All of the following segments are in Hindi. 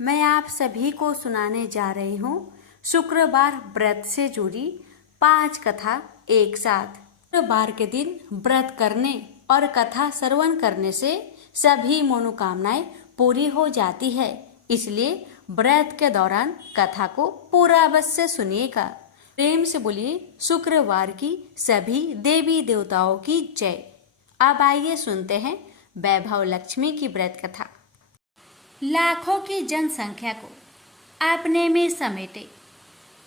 मैं आप सभी को सुनाने जा रही हूँ शुक्रवार व्रत से जुड़ी 5 कथा एक साथ। शुक्रवार के दिन व्रत करने और कथा श्रवण करने से सभी मनोकामनाएं पूरी हो जाती है, इसलिए व्रत के दौरान कथा को पूरा अवश्य सुनिएगा। प्रेम से बोलिए शुक्रवार की सभी देवी देवताओं की जय। अब आइए सुनते हैं वैभव लक्ष्मी की व्रत कथा। लाखों की जनसंख्या को अपने में समेटे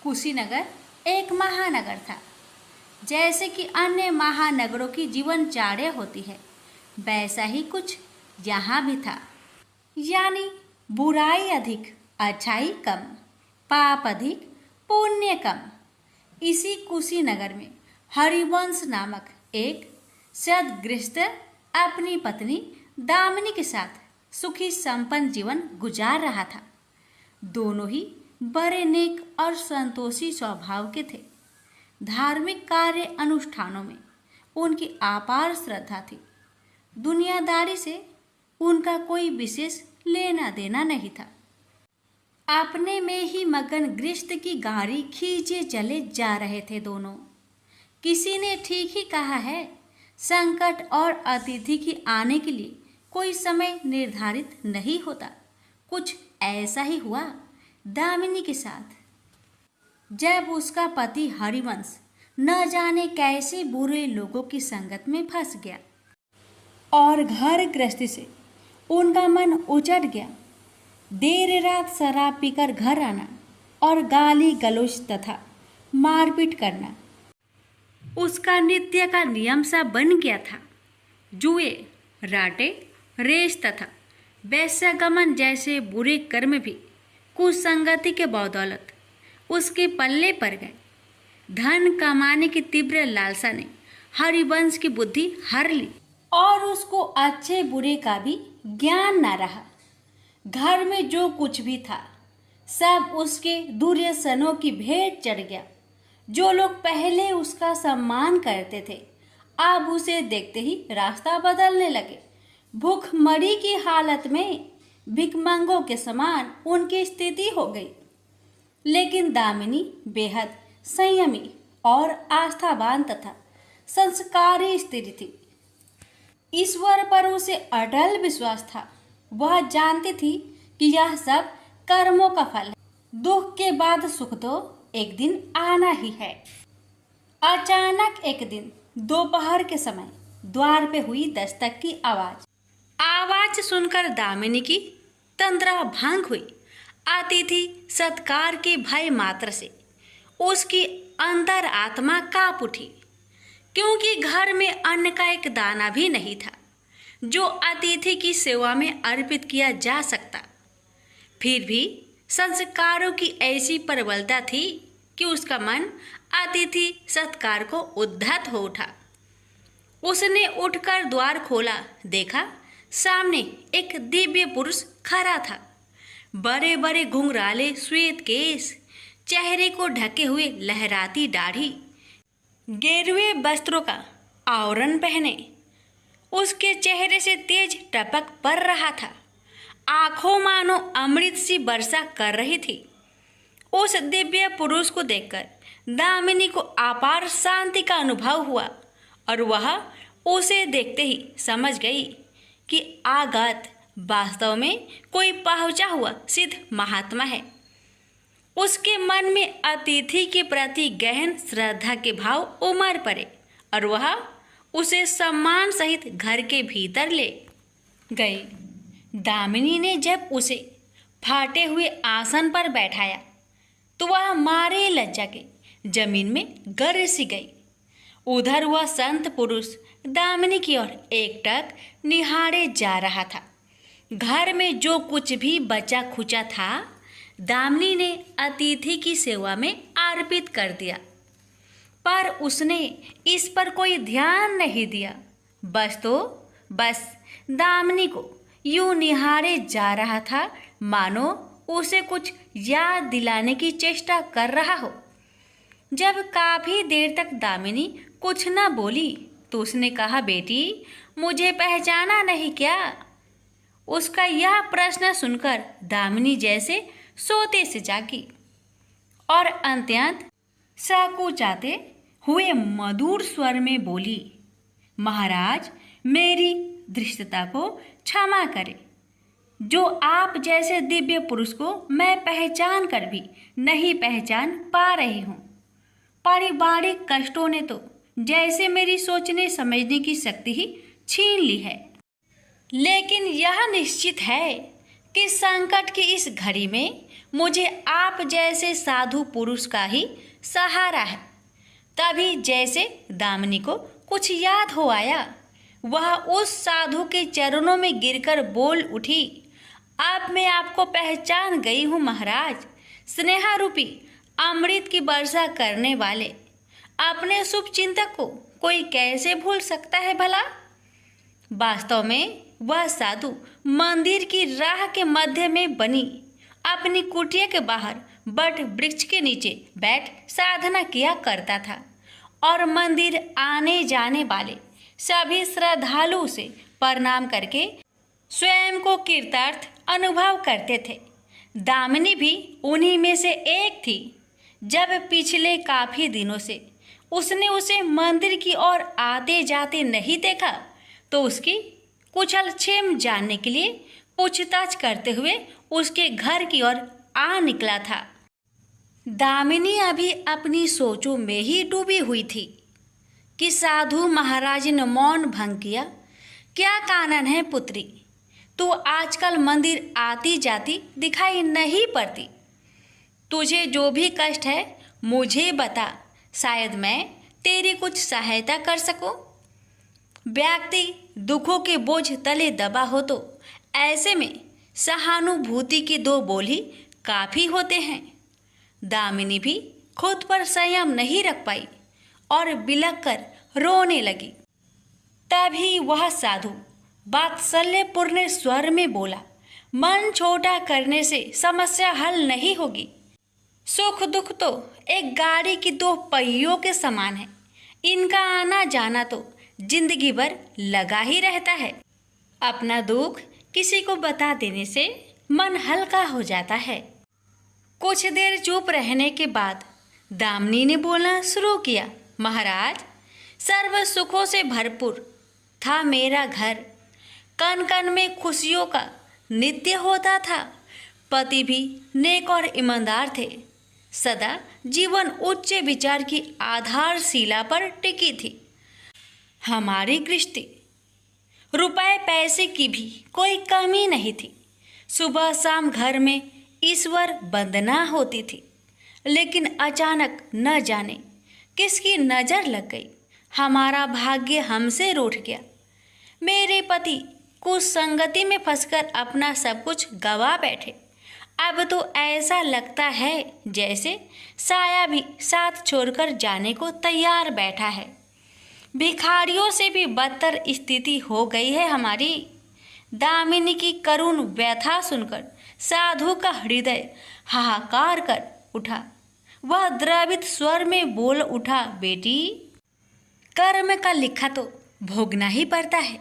कुशीनगर एक महानगर था। जैसे कि अन्य महानगरों की जीवनचर्या होती है, वैसा ही कुछ यहाँ भी था। यानी बुराई अधिक, अच्छाई कम, पाप अधिक, पुण्य कम। इसी कुशीनगर में हरिवंश नामक एक सद्गृहस्थ अपनी पत्नी दामिनी के साथ सुखी संपन्न जीवन गुजार रहा था। दोनों ही बड़े नेक और संतोषी स्वभाव के थे। धार्मिक कार्य अनुष्ठानों में उनकी अपार श्रद्धा थी। दुनियादारी से उनका कोई विशेष लेना देना नहीं था। अपने में ही मगन गृहस्थ की गाड़ी खींचे चले जा रहे थे दोनों। किसी ने ठीक ही कहा है, संकट और अतिथि की आने के लिए कोई समय निर्धारित नहीं होता। कुछ ऐसा ही हुआ दामिनी के साथ। जब उसका पति हरिवंश न जाने कैसे बुरे लोगों की संगत में फंस गया और घर गृहस्थी से उनका मन उचट गया। देर रात शराब पीकर घर आना और गाली गलौज तथा मारपीट करना उसका नित्य का नियम सा बन गया था। जुए, राटे, रेस तथा वैश्यगमन जैसे बुरे कर्म भी कुसंगति के बदौलत उसके पल्ले पड़ गए। धन कमाने की तीव्र लालसा ने हरिवंश की बुद्धि हर ली और उसको अच्छे बुरे का भी ज्ञान न रहा। घर में जो कुछ भी था सब उसके दुर्व्यसनों की भेंट चढ़ गया। जो लोग पहले उसका सम्मान करते थे अब उसे देखते ही रास्ता बदलने लगे। भूखमरी की हालत में भिखमंगों के समान उनकी स्थिति हो गई। लेकिन दामिनी बेहद संयमी और आस्थावान तथा संस्कारी स्त्री थी। ईश्वर पर उसे अटल विश्वास था। वह जानती थी कि यह सब कर्मों का फल है। दुख के बाद सुख तो एक दिन आना ही है। अचानक एक दिन दोपहर के समय द्वार पे हुई दस्तक की आवाज सुनकर दामिनी की तंद्रा भंग हुई। अतिथि सत्कार के भय मात्र से उसकी अंतर आत्मा कांप उठी, क्योंकि घर में अन्न का एक दाना भी नहीं था जो अतिथि की सेवा में अर्पित किया जा सकता। फिर भी संस्कारों की ऐसी प्रबलता थी कि उसका मन अतिथि सत्कार को उद्धत हो उठा। उसने उठकर द्वार खोला, देखा सामने एक दिव्य पुरुष खड़ा था। बड़े बड़े घुंघराले श्वेत केश, चेहरे को ढके हुए लहराती दाढ़ी, गेरुए वस्त्रों का आवरण पहने उसके चेहरे से तेज टपक पड़ रहा था। आंखों मानो अमृत सी वर्षा कर रही थी। उस दिव्य पुरुष को देखकर दामिनी को अपार शांति का अनुभव हुआ और वह उसे देखते ही समझ गई कि आगत वास्तव में कोई पहुंचा हुआ सिद्ध महात्मा है। उसके मन में अतिथि के प्रति गहन श्रद्धा के भाव उमड़ पड़े और वह उसे सम्मान सहित घर के भीतर ले गई। दामिनी ने जब उसे फाटे हुए आसन पर बैठाया तो वह मारे लज्जा के जमीन में गिर सी गई। उधर वह संत पुरुष दामिनी की ओर एकटक निहारे जा रहा था। घर में जो कुछ भी बचा खुचा था दामिनी ने अतिथि की सेवा में अर्पित कर दिया, पर उसने इस पर कोई ध्यान नहीं दिया। बस दामिनी को यूं निहारे जा रहा था मानो उसे कुछ याद दिलाने की चेष्टा कर रहा हो। जब काफी देर तक दामिनी कुछ न बोली तो उसने कहा, बेटी मुझे पहचाना नहीं क्या? उसका यह प्रश्न सुनकर दामिनी जैसे सोते से जागी और अत्यंत संकुचाते हुए मधुर स्वर में बोली, महाराज, मेरी धृष्टता को क्षमा करें। जो आप जैसे दिव्य पुरुष को मैं पहचान कर भी नहीं पहचान पा रही हूँ। पारिवारिक कष्टों ने तो जैसे मेरी सोचने समझने की शक्ति ही छीन ली है। लेकिन यह निश्चित है कि संकट की इस घड़ी में मुझे आप जैसे साधु पुरुष का ही सहारा है। तभी जैसे दामिनी को कुछ याद हो आया, वह उस साधु के चरणों में गिरकर बोल उठी, अब मैं आपको पहचान गई हूँ महाराज। स्नेहा रूपी अमृत की वर्षा करने वाले अपने शुभ चिंतक को कोई कैसे भूल सकता है भला। वास्तव में वह साधु मंदिर की राह के मध्य में बनी अपनी कुटिया के बाहर बट वृक्ष के नीचे बैठ साधना किया करता था और मंदिर आने जाने वाले सभी श्रद्धालु से प्रणाम करके स्वयं को कृतार्थ अनुभव करते थे। दामिनी भी उन्हीं में से एक थी। जब पिछले काफी दिनों से उसने उसे मंदिर की ओर आते जाते नहीं देखा तो उसकी कुशल क्षेम जानने के लिए पूछताछ करते हुए उसके घर की ओर आ निकला था। दामिनी अभी अपनी सोचों में ही डूबी हुई थी कि साधु महाराज ने मौन भंग किया। क्या कारण है पुत्री, तू आजकल मंदिर आती जाती दिखाई नहीं पड़ती। तुझे जो भी कष्ट है मुझे बता, शायद मैं तेरी कुछ सहायता कर सकूं। व्यक्ति दुखों के बोझ तले दबा हो तो ऐसे में सहानुभूति के दो बोल ही काफ़ी होते हैं। दामिनी भी खुद पर संयम नहीं रख पाई और बिलख कर रोने लगी। तभी वह साधु वात्सल्यपूर्ण स्वर में बोला, मन छोटा करने से समस्या हल नहीं होगी। सुख दुख तो एक गाड़ी की दो पहियों के समान है, इनका आना जाना तो जिंदगी भर लगा ही रहता है। अपना दुख किसी को बता देने से मन हल्का हो जाता है। कुछ देर चुप रहने के बाद दामिनी ने बोलना शुरू किया, महाराज, सर्व सुखों से भरपूर था मेरा घर। कन कन में खुशियों का नित्य होता था। पति भी नेक और ईमानदार थे। सदा जीवन उच्च विचार की आधारशिला पर टिकी थी। हमारी गृहस्थी रुपए पैसे की भी कोई कमी नहीं थी। सुबह शाम घर में ईश्वर वंदना होती थी। लेकिन अचानक न जाने किसकी नज़र लग गई, हमारा भाग्य हमसे रूठ गया। मेरे पति कुछ संगति में फंसकर अपना सब कुछ गवा बैठे। अब तो ऐसा लगता है जैसे साया भी साथ छोड़कर जाने को तैयार बैठा है। भिखारियों से भी बदतर स्थिति हो गई है हमारी। दामिनी की करुण व्यथा सुनकर साधु का हृदय हाहाकार कर उठा। वह द्रवित स्वर में बोल उठा, बेटी, कर्म का लिखा तो भोगना ही पड़ता है।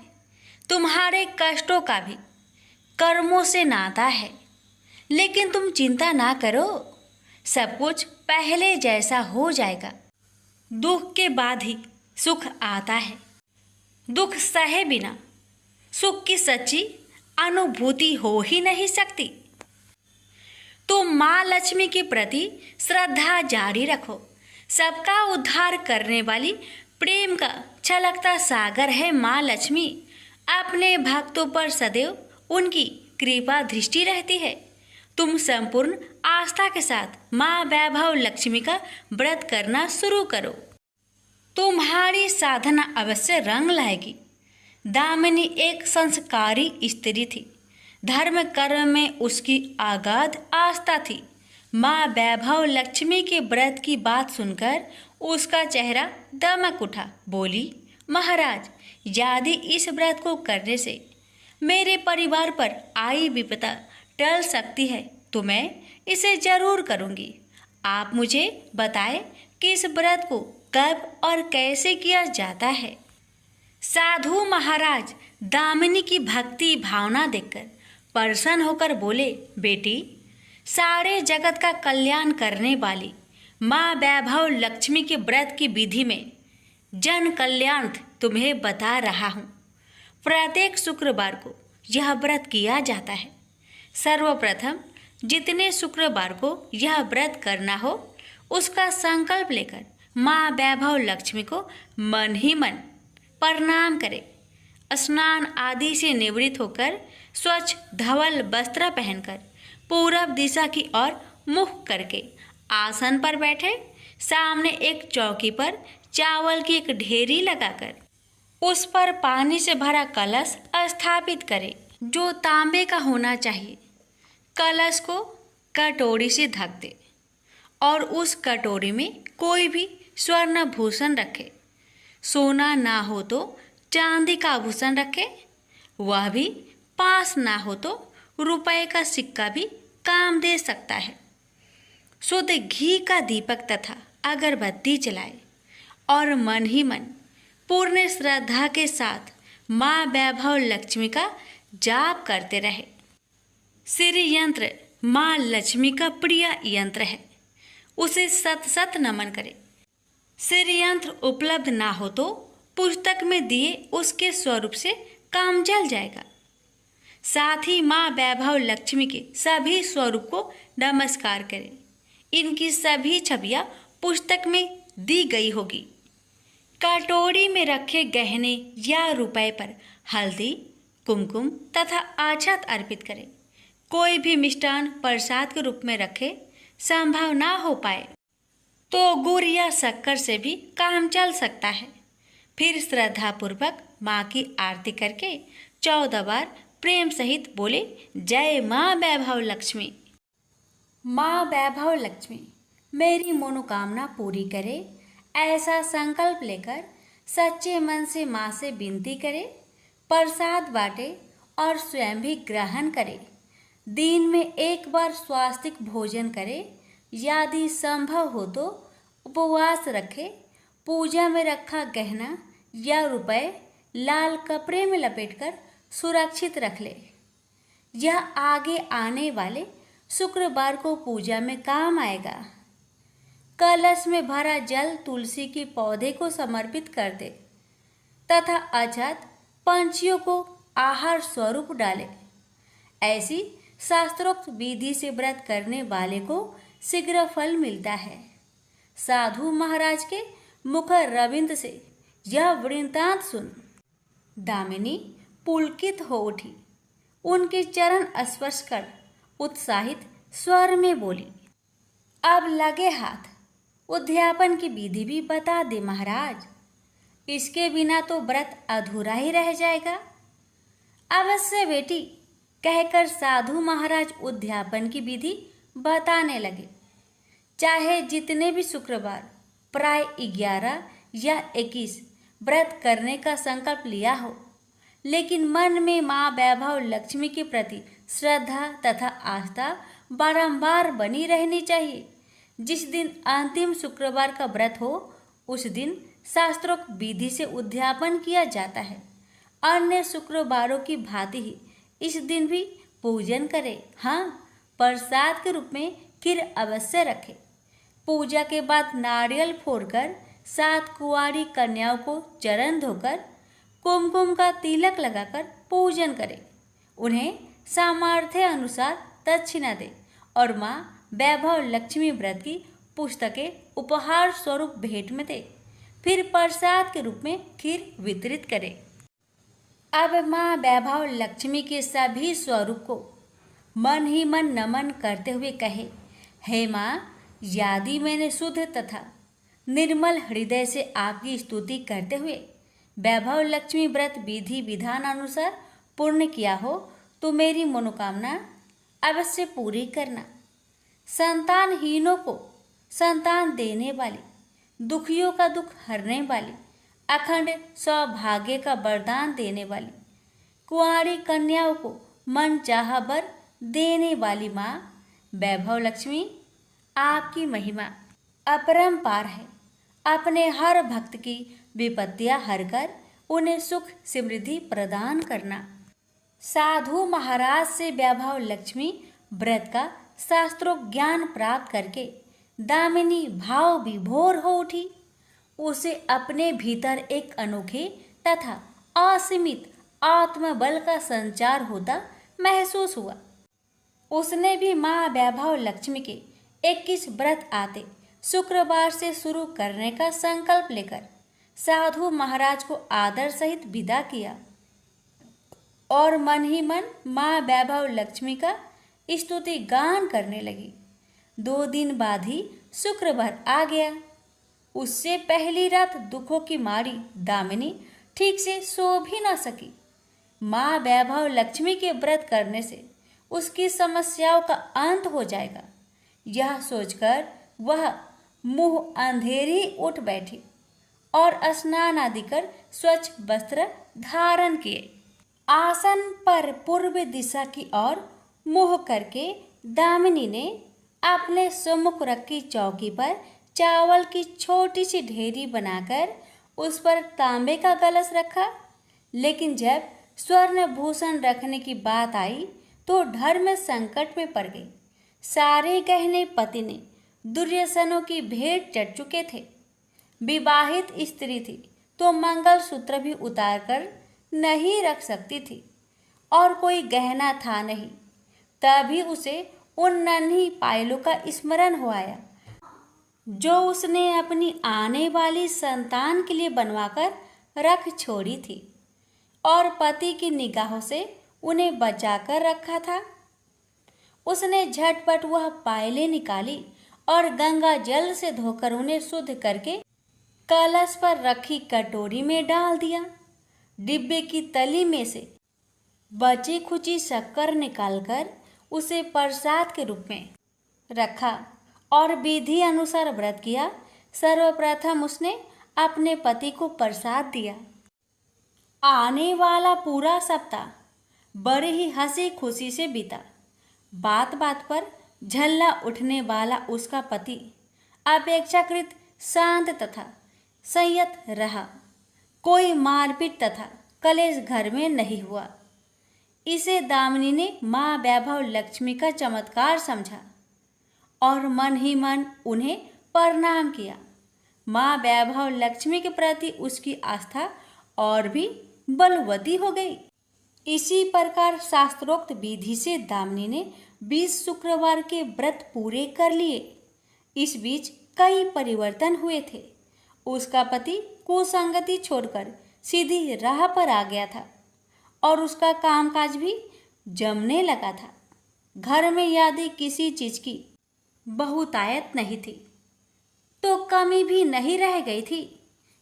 तुम्हारे कष्टों का भी कर्मों से नाता है। लेकिन तुम चिंता ना करो, सब कुछ पहले जैसा हो जाएगा। दुख के बाद ही सुख आता है। दुख सहे बिना सुख की सच्ची अनुभूति हो ही नहीं सकती। तुम माँ लक्ष्मी के प्रति श्रद्धा जारी रखो। सबका उद्धार करने वाली प्रेम का छलकता सागर है माँ लक्ष्मी। अपने भक्तों पर सदैव उनकी कृपा दृष्टि रहती है। तुम संपूर्ण आस्था के साथ माँ वैभव लक्ष्मी का व्रत करना शुरू करो। तुम्हारी साधना अवश्य रंग लाएगी। दामिनी एक संस्कारी स्त्री थी। धर्म कर्म में उसकी अगाध आस्था थी। माँ वैभव लक्ष्मी के व्रत की बात सुनकर उसका चेहरा दमक उठा। बोली, महाराज, यदि इस व्रत को करने से मेरे परिवार पर आई विपदा टल सकती है तो मैं इसे जरूर करूँगी। आप मुझे बताएं कि इस व्रत को कब और कैसे किया जाता है। साधु महाराज दामिनी की भक्ति भावना देखकर प्रसन्न होकर बोले, बेटी, सारे जगत का कल्याण करने वाली माँ वैभव लक्ष्मी के व्रत की विधि में जन कल्याण तुम्हें बता रहा हूँ। प्रत्येक शुक्रवार को यह व्रत किया जाता है। सर्वप्रथम जितने शुक्रवार को यह व्रत करना हो, उसका संकल्प लेकर माँ वैभव लक्ष्मी को मन ही मन प्रणाम करें। स्नान आदि से निवृत्त होकर स्वच्छ धवल वस्त्र पहनकर पूरब दिशा की ओर मुख करके आसन पर बैठे। सामने एक चौकी पर चावल की एक ढेरी लगाकर उस पर पानी से भरा कलश स्थापित करें, जो तांबे का होना चाहिए। कलश को कटोरी से ढक दे और उस कटोरी में कोई भी स्वर्ण भूषण रखे। सोना ना हो तो चांदी का आभूषण रखे, वह भी पास ना हो तो रुपए का सिक्का भी काम दे सकता है। शुद्ध घी का दीपक तथा अगरबत्ती जलाए और मन ही मन पूर्ण श्रद्धा के साथ माँ वैभव लक्ष्मी का जाप करते रहे। श्री यंत्र माँ लक्ष्मी का प्रिय यंत्र है, उसे सत सत नमन करें। श्री यंत्र उपलब्ध ना हो तो पुस्तक में दिए उसके स्वरूप से काम चल जाएगा। साथ ही माँ वैभव लक्ष्मी के सभी स्वरूप को नमस्कार करें। इनकी सभी छवियाँ पुस्तक में दी गई होगी। कटोरी में रखे गहने या रुपए पर हल्दी, कुमकुम तथा आछत अर्पित करें। कोई भी मिष्टान प्रसाद के रूप में रखे संभव ना हो पाए तो गुड़ या शक्कर से भी काम चल सकता है। फिर श्रद्धापूर्वक माँ की आरती करके 14 बार प्रेम सहित बोले, जय माँ वैभव लक्ष्मी। माँ वैभव लक्ष्मी मेरी मनोकामना पूरी करे, ऐसा संकल्प लेकर सच्चे मन से माँ से विनती करे। प्रसाद बांटे और स्वयं भी ग्रहण करे। दिन में एक बार स्वास्तिक भोजन करे। यदि संभव हो तो उपवास रखे। पूजा में रखा गहना या रुपए लाल कपड़े में लपेटकर सुरक्षित रख ले। यह आगे आने वाले शुक्रवार को पूजा में काम आएगा। कलश में भरा जल तुलसी के पौधे को समर्पित कर दे तथा अछत पंछियों को आहार स्वरूप डाले। ऐसी शास्त्रोक्त विधि से व्रत करने वाले को शीघ्र फल मिलता है। साधु महाराज के मुख रविंद्र से यह वृत्तांत सुन दामिनी पुलकित हो उठी। उनके चरण स्पर्श कर उत्साहित स्वर में बोली, अब लगे हाथ उद्यापन की विधि भी बता दे महाराज। इसके बिना तो व्रत अधूरा ही रह जाएगा। अवश्य बेटी, कहकर साधु महाराज उद्यापन की विधि बताने लगे। चाहे जितने भी शुक्रवार प्राय 11 या 21 व्रत करने का संकल्प लिया हो, लेकिन मन में माँ वैभव लक्ष्मी के प्रति श्रद्धा तथा आस्था बारंबार बनी रहनी चाहिए। जिस दिन अंतिम शुक्रवार का व्रत हो, उस दिन शास्त्रोक्त विधि से उद्यापन किया जाता है। अन्य शुक्रवारों की भांति ही इस दिन भी पूजन करें। हाँ, प्रसाद के रूप में खीर अवश्य रखें। पूजा के बाद नारियल फोड़कर 7 कुंवारी कन्याओं को चरण धोकर कुमकुम का तिलक लगाकर पूजन करें। उन्हें सामर्थ्य अनुसार दक्षिणा दें और माँ वैभव लक्ष्मी व्रत की पुस्तकें उपहार स्वरूप भेंट में दें। फिर प्रसाद के रूप में खीर वितरित करें। अब माँ वैभव लक्ष्मी के सभी स्वरूप को मन ही मन नमन करते हुए कहे, हे माँ, यदि मैंने शुद्ध तथा निर्मल हृदय से आपकी स्तुति करते हुए वैभव लक्ष्मी व्रत विधि विधान अनुसार पूर्ण किया हो तो मेरी मनोकामना अवश्य पूरी करना। संतानहीनों को संतान देने वाली, दुखियों का दुख हरने वाली, अखंड सौभाग्य का वरदान देने वाली, कुंवारी कन्याओं को मन चाहा वर देने वाली माँ वैभव लक्ष्मी, आपकी महिमा अपरंपार है। अपने हर भक्त की विपत्तियां हरकर उन्हें सुख समृद्धि प्रदान करना। साधु महाराज से वैभव लक्ष्मी व्रत का शास्त्रोक्त ज्ञान प्राप्त करके दामिनी भाव विभोर हो उठी। उसे अपने भीतर एक अनोखे तथा असीमित आत्मबल का संचार होता महसूस हुआ। उसने भी माँ वैभव लक्ष्मी के 21 व्रत आते शुक्रवार से शुरू करने का संकल्प लेकर साधु महाराज को आदर सहित विदा किया और मन ही मन माँ वैभव लक्ष्मी का स्तुति गान करने लगी। 2 दिन बाद ही शुक्रवार आ गया। उससे पहली रात दुखों की मारी दामिनी ठीक से सो भी न सकी। माँ वैभव लक्ष्मी के व्रत करने से उसकी समस्याओं का अंत हो जाएगा, यह सोचकर वह मुंह अंधेरी उठ बैठी और स्नान आदि कर स्वच्छ वस्त्र धारण किए। आसन पर पूर्व दिशा की ओर मुंह करके दामिनी ने अपने सम्मुख रखी चौकी पर चावल की छोटी सी ढेरी बनाकर उस पर तांबे का कलश रखा। लेकिन जब स्वर्ण भूषण रखने की बात आई तो धर्म संकट में पड़ गई। सारे गहने पति ने दुर्योधनों की भेंट चढ़ चुके थे। विवाहित स्त्री थी तो मंगलसूत्र भी उतार कर नहीं रख सकती थी और कोई गहना था नहीं। तभी उसे उन नन्ही पायलों का स्मरण हो आया जो उसने अपनी आने वाली संतान के लिए बनवाकर रख छोड़ी थी और पति की निगाहों से उन्हें बचाकर रखा था। उसने झटपट वह पायलें निकाली और गंगा जल से धोकर उन्हें शुद्ध करके कलश पर रखी कटोरी में डाल दिया। डिब्बे की तली में से बची खुची शक्कर निकालकर उसे प्रसाद के रूप में रखा और विधि अनुसार व्रत किया। सर्वप्रथम उसने अपने पति को प्रसाद दिया। आने वाला पूरा सप्ताह बड़े ही हंसी खुशी से बीता। बात बात पर झल्ला उठने वाला उसका पति अपेक्षाकृत शांत तथा संयत रहा। कोई मारपीट तथा कलेश घर में नहीं हुआ। इसे दामिनी ने माँ वैभव लक्ष्मी का चमत्कार समझा और मन ही मन उन्हें प्रणाम किया। माँ वैभव लक्ष्मी के प्रति उसकी आस्था और भी बलवती हो गई। इसी प्रकार शास्त्रोक्त विधि से दामिनी ने 20 शुक्रवार के व्रत पूरे कर लिए। इस बीच कई परिवर्तन हुए थे। उसका पति कुसंगति छोड़कर सीधी राह पर आ गया था और उसका कामकाज भी जमने लगा था। घर में यदि किसी चीज की बहुतायत नहीं थी तो कमी भी नहीं रह गई थी।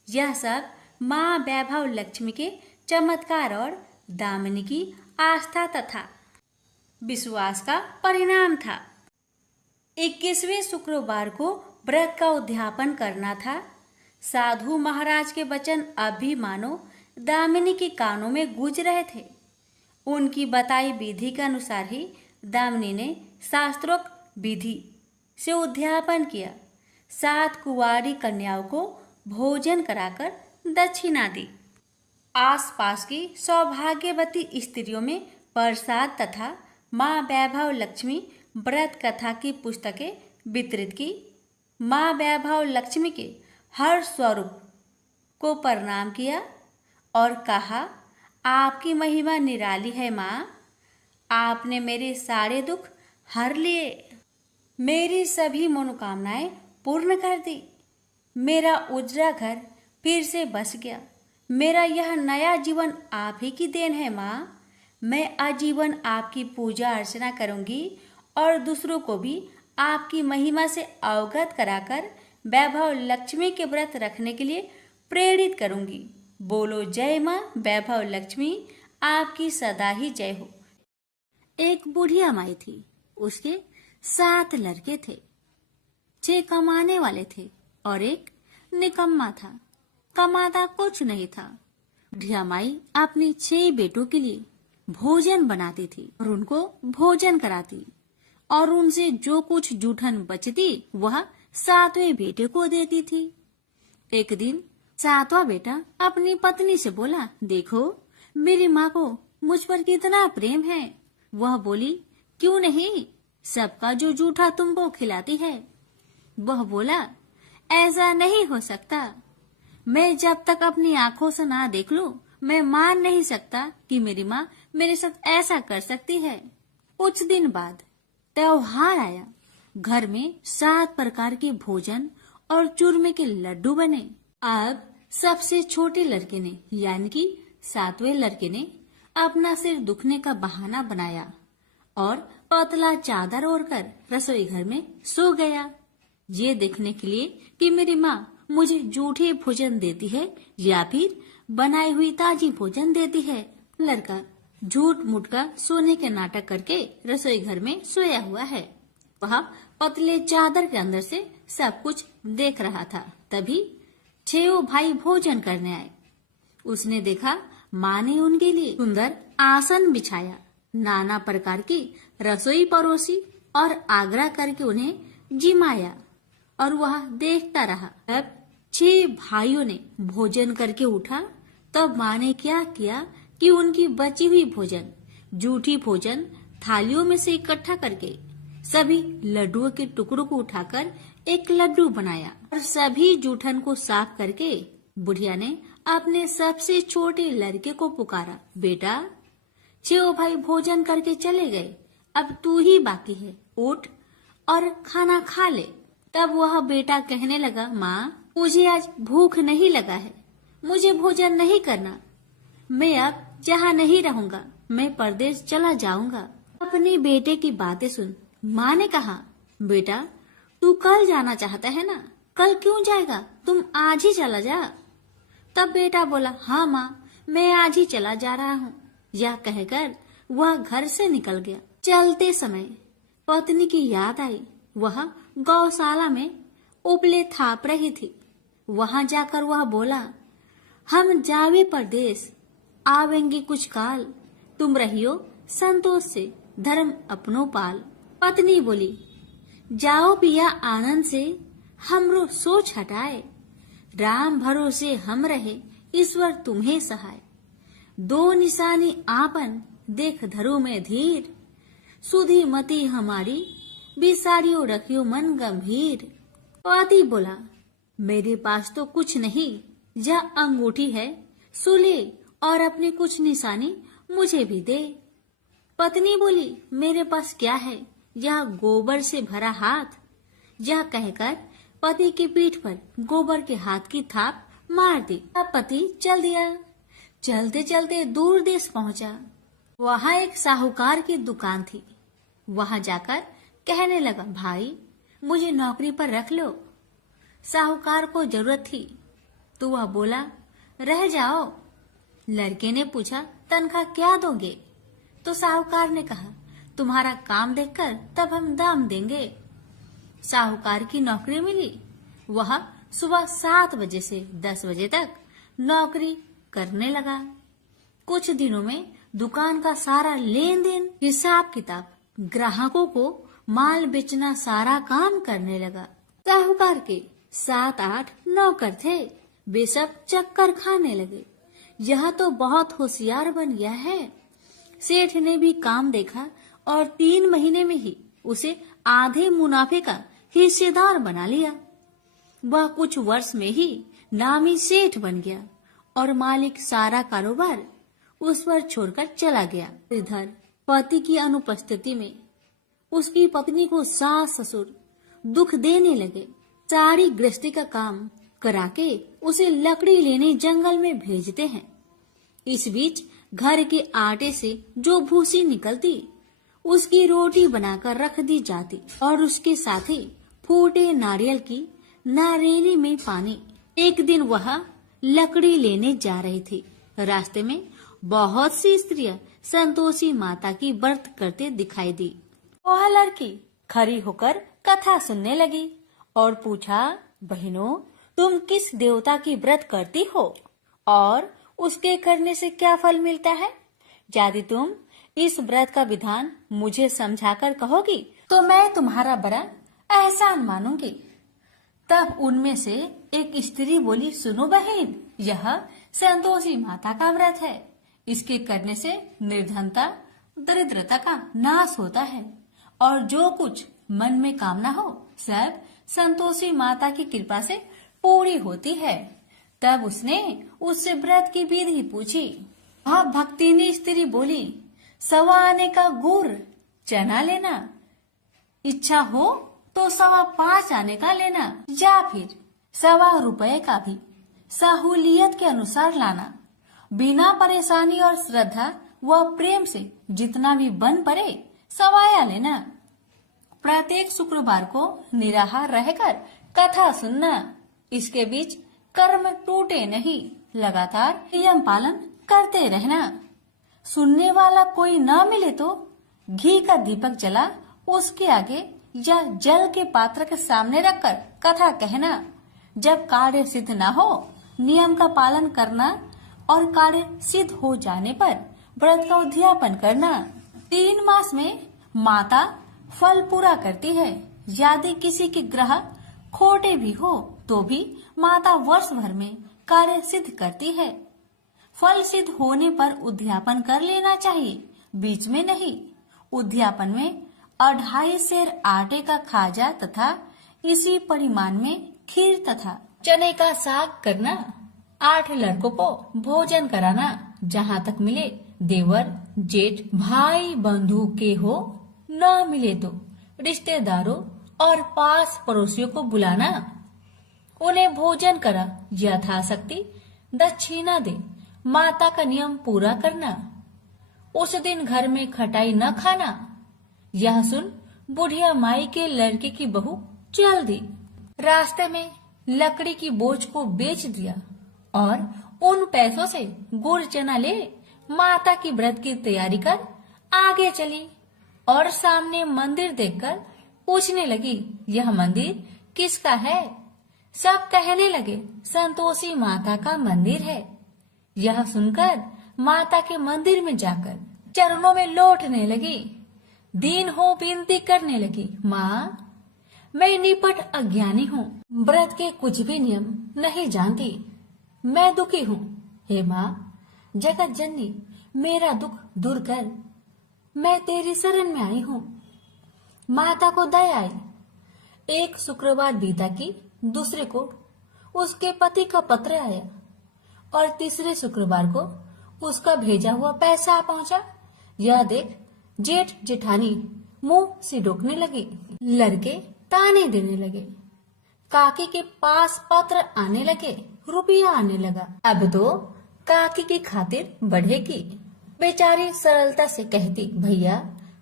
यह सब माँ वैभव लक्ष्मी के चमत्कार और दामिनी की आस्था तथा विश्वास का परिणाम था। 21वें शुक्रवार को व्रत का उद्यापन करना था। साधु महाराज के वचन अब भी मानो दामिनी के कानों में गूंज रहे थे। उनकी बताई विधि के अनुसार ही दामिनी ने शास्त्रोक्त विधि से उद्यापन किया। 7 कुंवारी कन्याओं को भोजन कराकर दक्षिणा दी। आसपास की सौभाग्यवती स्त्रियों में प्रसाद तथा माँ वैभव लक्ष्मी व्रत कथा की पुस्तकें वितरित की। माँ वैभव लक्ष्मी के हर स्वरूप को प्रणाम किया और कहा, आपकी महिमा निराली है माँ। आपने मेरे सारे दुख हर लिए, मेरी सभी मनोकामनाएं पूर्ण कर दी। मेरा उजड़ा घर फिर से बस गया। मेरा यह नया जीवन आप ही की देन है माँ। मैं आजीवन आपकी पूजा अर्चना करूंगी और दूसरों को भी आपकी महिमा से अवगत कराकर वैभव लक्ष्मी के व्रत रखने के लिए प्रेरित करूंगी। बोलो जय माँ वैभव लक्ष्मी, आपकी सदा ही जय हो। एक बुढ़िया माई थी। उसके 7 लड़के थे। 6 कमाने वाले थे और एक निकम्मा था, कमाता कुछ नहीं था। बुढ़िया माई अपनी 6 बेटों के लिए भोजन बनाती थी और उनको भोजन कराती और उनसे जो कुछ जूठन बचती वह 7वें बेटे को देती थी। एक दिन 7वां बेटा अपनी पत्नी से बोला, देखो मेरी माँ को मुझ पर कितना प्रेम है। वह बोली, क्यों नहीं, सबका जो जूठा तुमको खिलाती है। वह बोला, ऐसा नहीं हो सकता। मैं जब तक अपनी आंखों से ना देख लूं, मैं मान नहीं सकता कि मेरी माँ मेरे साथ ऐसा कर सकती है। कुछ दिन बाद त्योहार आया। घर में 7 प्रकार के भोजन और चूरमे के लड्डू बने। अब सबसे छोटे लड़के ने, यानी कि 7वें लड़के ने, अपना सिर दुखने का बहाना बनाया और पतला चादर ओढ़कर रसोई घर में सो गया, ये देखने के लिए कि मेरी माँ मुझे जूठे भोजन देती है या फिर बनाई हुई ताजी भोजन देती है। लड़का झूठ मूठ का सोने के नाटक करके रसोई घर में सोया हुआ है। वह पतले चादर के अंदर से सब कुछ देख रहा था। तभी 6 भाई भोजन करने आए। उसने देखा माँ ने उनके लिए सुंदर आसन बिछाया, नाना प्रकार की रसोई परोसी और आग्रह करके उन्हें जिमाया और वह देखता रहा। तब 6 भाइयों ने भोजन करके उठा। तब माँ ने क्या किया कि उनकी बची हुई भोजन, जूठी भोजन थालियों में से इकट्ठा करके सभी लड्डुओं के टुकड़ों को उठाकर एक लड्डू बनाया और सभी जूठन को साफ करके बुढ़िया ने अपने सबसे छोटे लड़के को पुकारा, बेटा 6 भाई भोजन करके चले गए, अब तू ही बाकी है, उठ और खाना खा ले। तब वह बेटा कहने लगा, माँ मुझे आज भूख नहीं लगा है, मुझे भोजन नहीं करना, मैं अब जहाँ नहीं रहूंगा, मैं परदेश चला जाऊंगा। अपने बेटे की बातें सुन माँ ने कहा, बेटा तू कल जाना चाहता है ना, कल क्यों जाएगा, तुम आज ही चला जा। तब बेटा बोला, हाँ माँ, मैं आज ही चला जा रहा हूँ। यह कहकर वह घर से निकल गया। चलते समय पत्नी की याद आई। वह गौशाला में उपले थाप रही थी। वहां जाकर वह बोला, हम जावे परदेश, आवेंगे कुछ काल, तुम रहियो संतोष से, धर्म अपनो पाल। पत्नी बोली, जाओ पिया आनंद से, हमरो सोच हटाए, राम भरोसे हम रहे, ईश्वर तुम्हें सहाय। 2 निशानी आपन, देख धरो में धीर, सुधी मती हमारी, बिसारियो रखियो मन गंभीर। पति बोला, मेरे पास तो कुछ नहीं, यह अंगूठी है, सुले और अपने कुछ निशानी मुझे भी दे। पत्नी बोली, मेरे पास क्या है, यह गोबर से भरा हाथ। यह कहकर पति की पीठ पर गोबर के हाथ की थाप मार दी। अब पति चल दिया। चलते चलते दूर देश पहुंचा। वहां एक साहूकार की दुकान थी। वहां जाकर कहने लगा, भाई मुझे नौकरी पर रख लो, साहूकार को जरूरत थी। तो वह बोला, रह जाओ। लड़के ने पूछा, तनख्वाह क्या दोगे? तो साहूकार ने कहा, तुम्हारा काम देखकर तब हम दाम देंगे। साहूकार की नौकरी मिली। वह सुबह 7 बजे से 10 बजे तक नौकरी करने लगा। कुछ दिनों में दुकान का सारा लेन देन, हिसाब किताब, ग्राहकों को माल बेचना, सारा काम करने लगा। साहूकार के 7-8 नौकर थे। वे सब चक्कर खाने लगे। यह तो बहुत होशियार बन गया है। सेठ ने भी काम देखा और 3 महीने में ही उसे आधे मुनाफे का हिस्सेदार बना लिया। वह कुछ वर्ष में ही नामी सेठ बन गया और मालिक सारा कारोबार उस पर छोड़कर चला गया। इधर पति की अनुपस्थिति में उसकी पत्नी को सास ससुर दुख देने लगे। सारी गृहस्थी का काम करा के उसे लकड़ी लेने जंगल में भेजते हैं। इस बीच घर के आटे से जो भूसी निकलती, उसकी रोटी बनाकर रख दी जाती और उसके साथ ही फूटे नारियल की नारेली में पानी। एक दिन वह लकड़ी लेने जा रही थी। रास्ते में बहुत सी स्त्रियां संतोषी माता की व्रत करते दिखाई दी। वह लड़की खड़ी होकर कथा सुनने लगी और पूछा, बहनों तुम किस देवता की व्रत करती हो और उसके करने से क्या फल मिलता है? यदि तुम इस व्रत का विधान मुझे समझाकर कहोगी तो मैं तुम्हारा बड़ा एहसान मानूंगी। तब उनमें से एक स्त्री बोली, सुनो बहन, यह संतोषी माता का व्रत है। इसके करने से निर्धनता, दरिद्रता का नाश होता है और जो कुछ मन में कामना हो सब संतोषी माता की कृपा से पूरी होती है। तब उसने उससे व्रत की विधि पूछी। वह भक्तिनी स्त्री बोली, 1.25 आने का गुड़ चना लेना, इच्छा हो तो 5.25 आने का लेना या फिर 1.25 रुपए का भी सहूलियत के अनुसार लाना। बिना परेशानी और श्रद्धा व प्रेम से जितना भी बन पड़े 1.25 लेना। प्रत्येक शुक्रवार को निराहार रहकर कथा सुनना। इसके बीच कर्म टूटे नहीं, लगातार नियम पालन करते रहना। सुनने वाला कोई न मिले तो घी का दीपक जला उसके आगे या जल के पात्र के सामने रखकर कथा कहना। जब कार्य सिद्ध न हो नियम का पालन करना और कार्य सिद्ध हो जाने पर व्रत का उद्यापन करना। 3 मास में माता फल पूरा करती है। यदि किसी के ग्रह खोटे भी हो तो भी माता वर्ष भर में कार्य सिद्ध करती है। फल सिद्ध होने पर उद्यापन कर लेना चाहिए, बीच में नहीं। उद्यापन में 2.5 सेर आटे का खाजा तथा इसी परिमाण में खीर तथा चने का साग करना। 8 लड़कों को भोजन कराना। जहाँ तक मिले देवर, जेठ, भाई बंधु के हो, न मिले तो रिश्तेदारों और पास पड़ोसियों को बुलाना। उन्हें भोजन करा, यथाशक्ति दक्षिणा दे। माता का नियम पूरा करना। उस दिन घर में खटाई न खाना। यह सुन बुढ़िया माई के लड़के की बहू चल दी। रास्ते में लकड़ी की बोझ को बेच दिया और उन पैसों से गुड़ चना ले माता की व्रत की तैयारी कर आगे चली और सामने मंदिर देखकर पूछने लगी, यह मंदिर किसका है? सब कहने लगे, संतोषी माता का मंदिर है। यह सुनकर माता के मंदिर में जाकर चरणों में लौटने लगी। दीन हो विनती करने लगी, माँ मैं निपट अज्ञानी हूँ, व्रत के कुछ भी नियम नहीं जानती, मैं दुखी हूँ। हे माँ जगत जननी मेरा दुख दूर कर, मैं तेरी शरण में आई हूँ। माता को दया आई। एक शुक्रवार बीता की दूसरे को उसके पति का पत्र आया और तीसरे शुक्रवार को उसका भेजा हुआ पैसा आ पहुंचा। यह देख जेठ जेठानी मुंह से रोकने लगी। लड़के ताने देने लगे। काकी के पास पत्र आने लगे, रुपया आने लगा। अब तो काकी की खातिर बढ़ेगी। बेचारी सरलता से कहती, भैया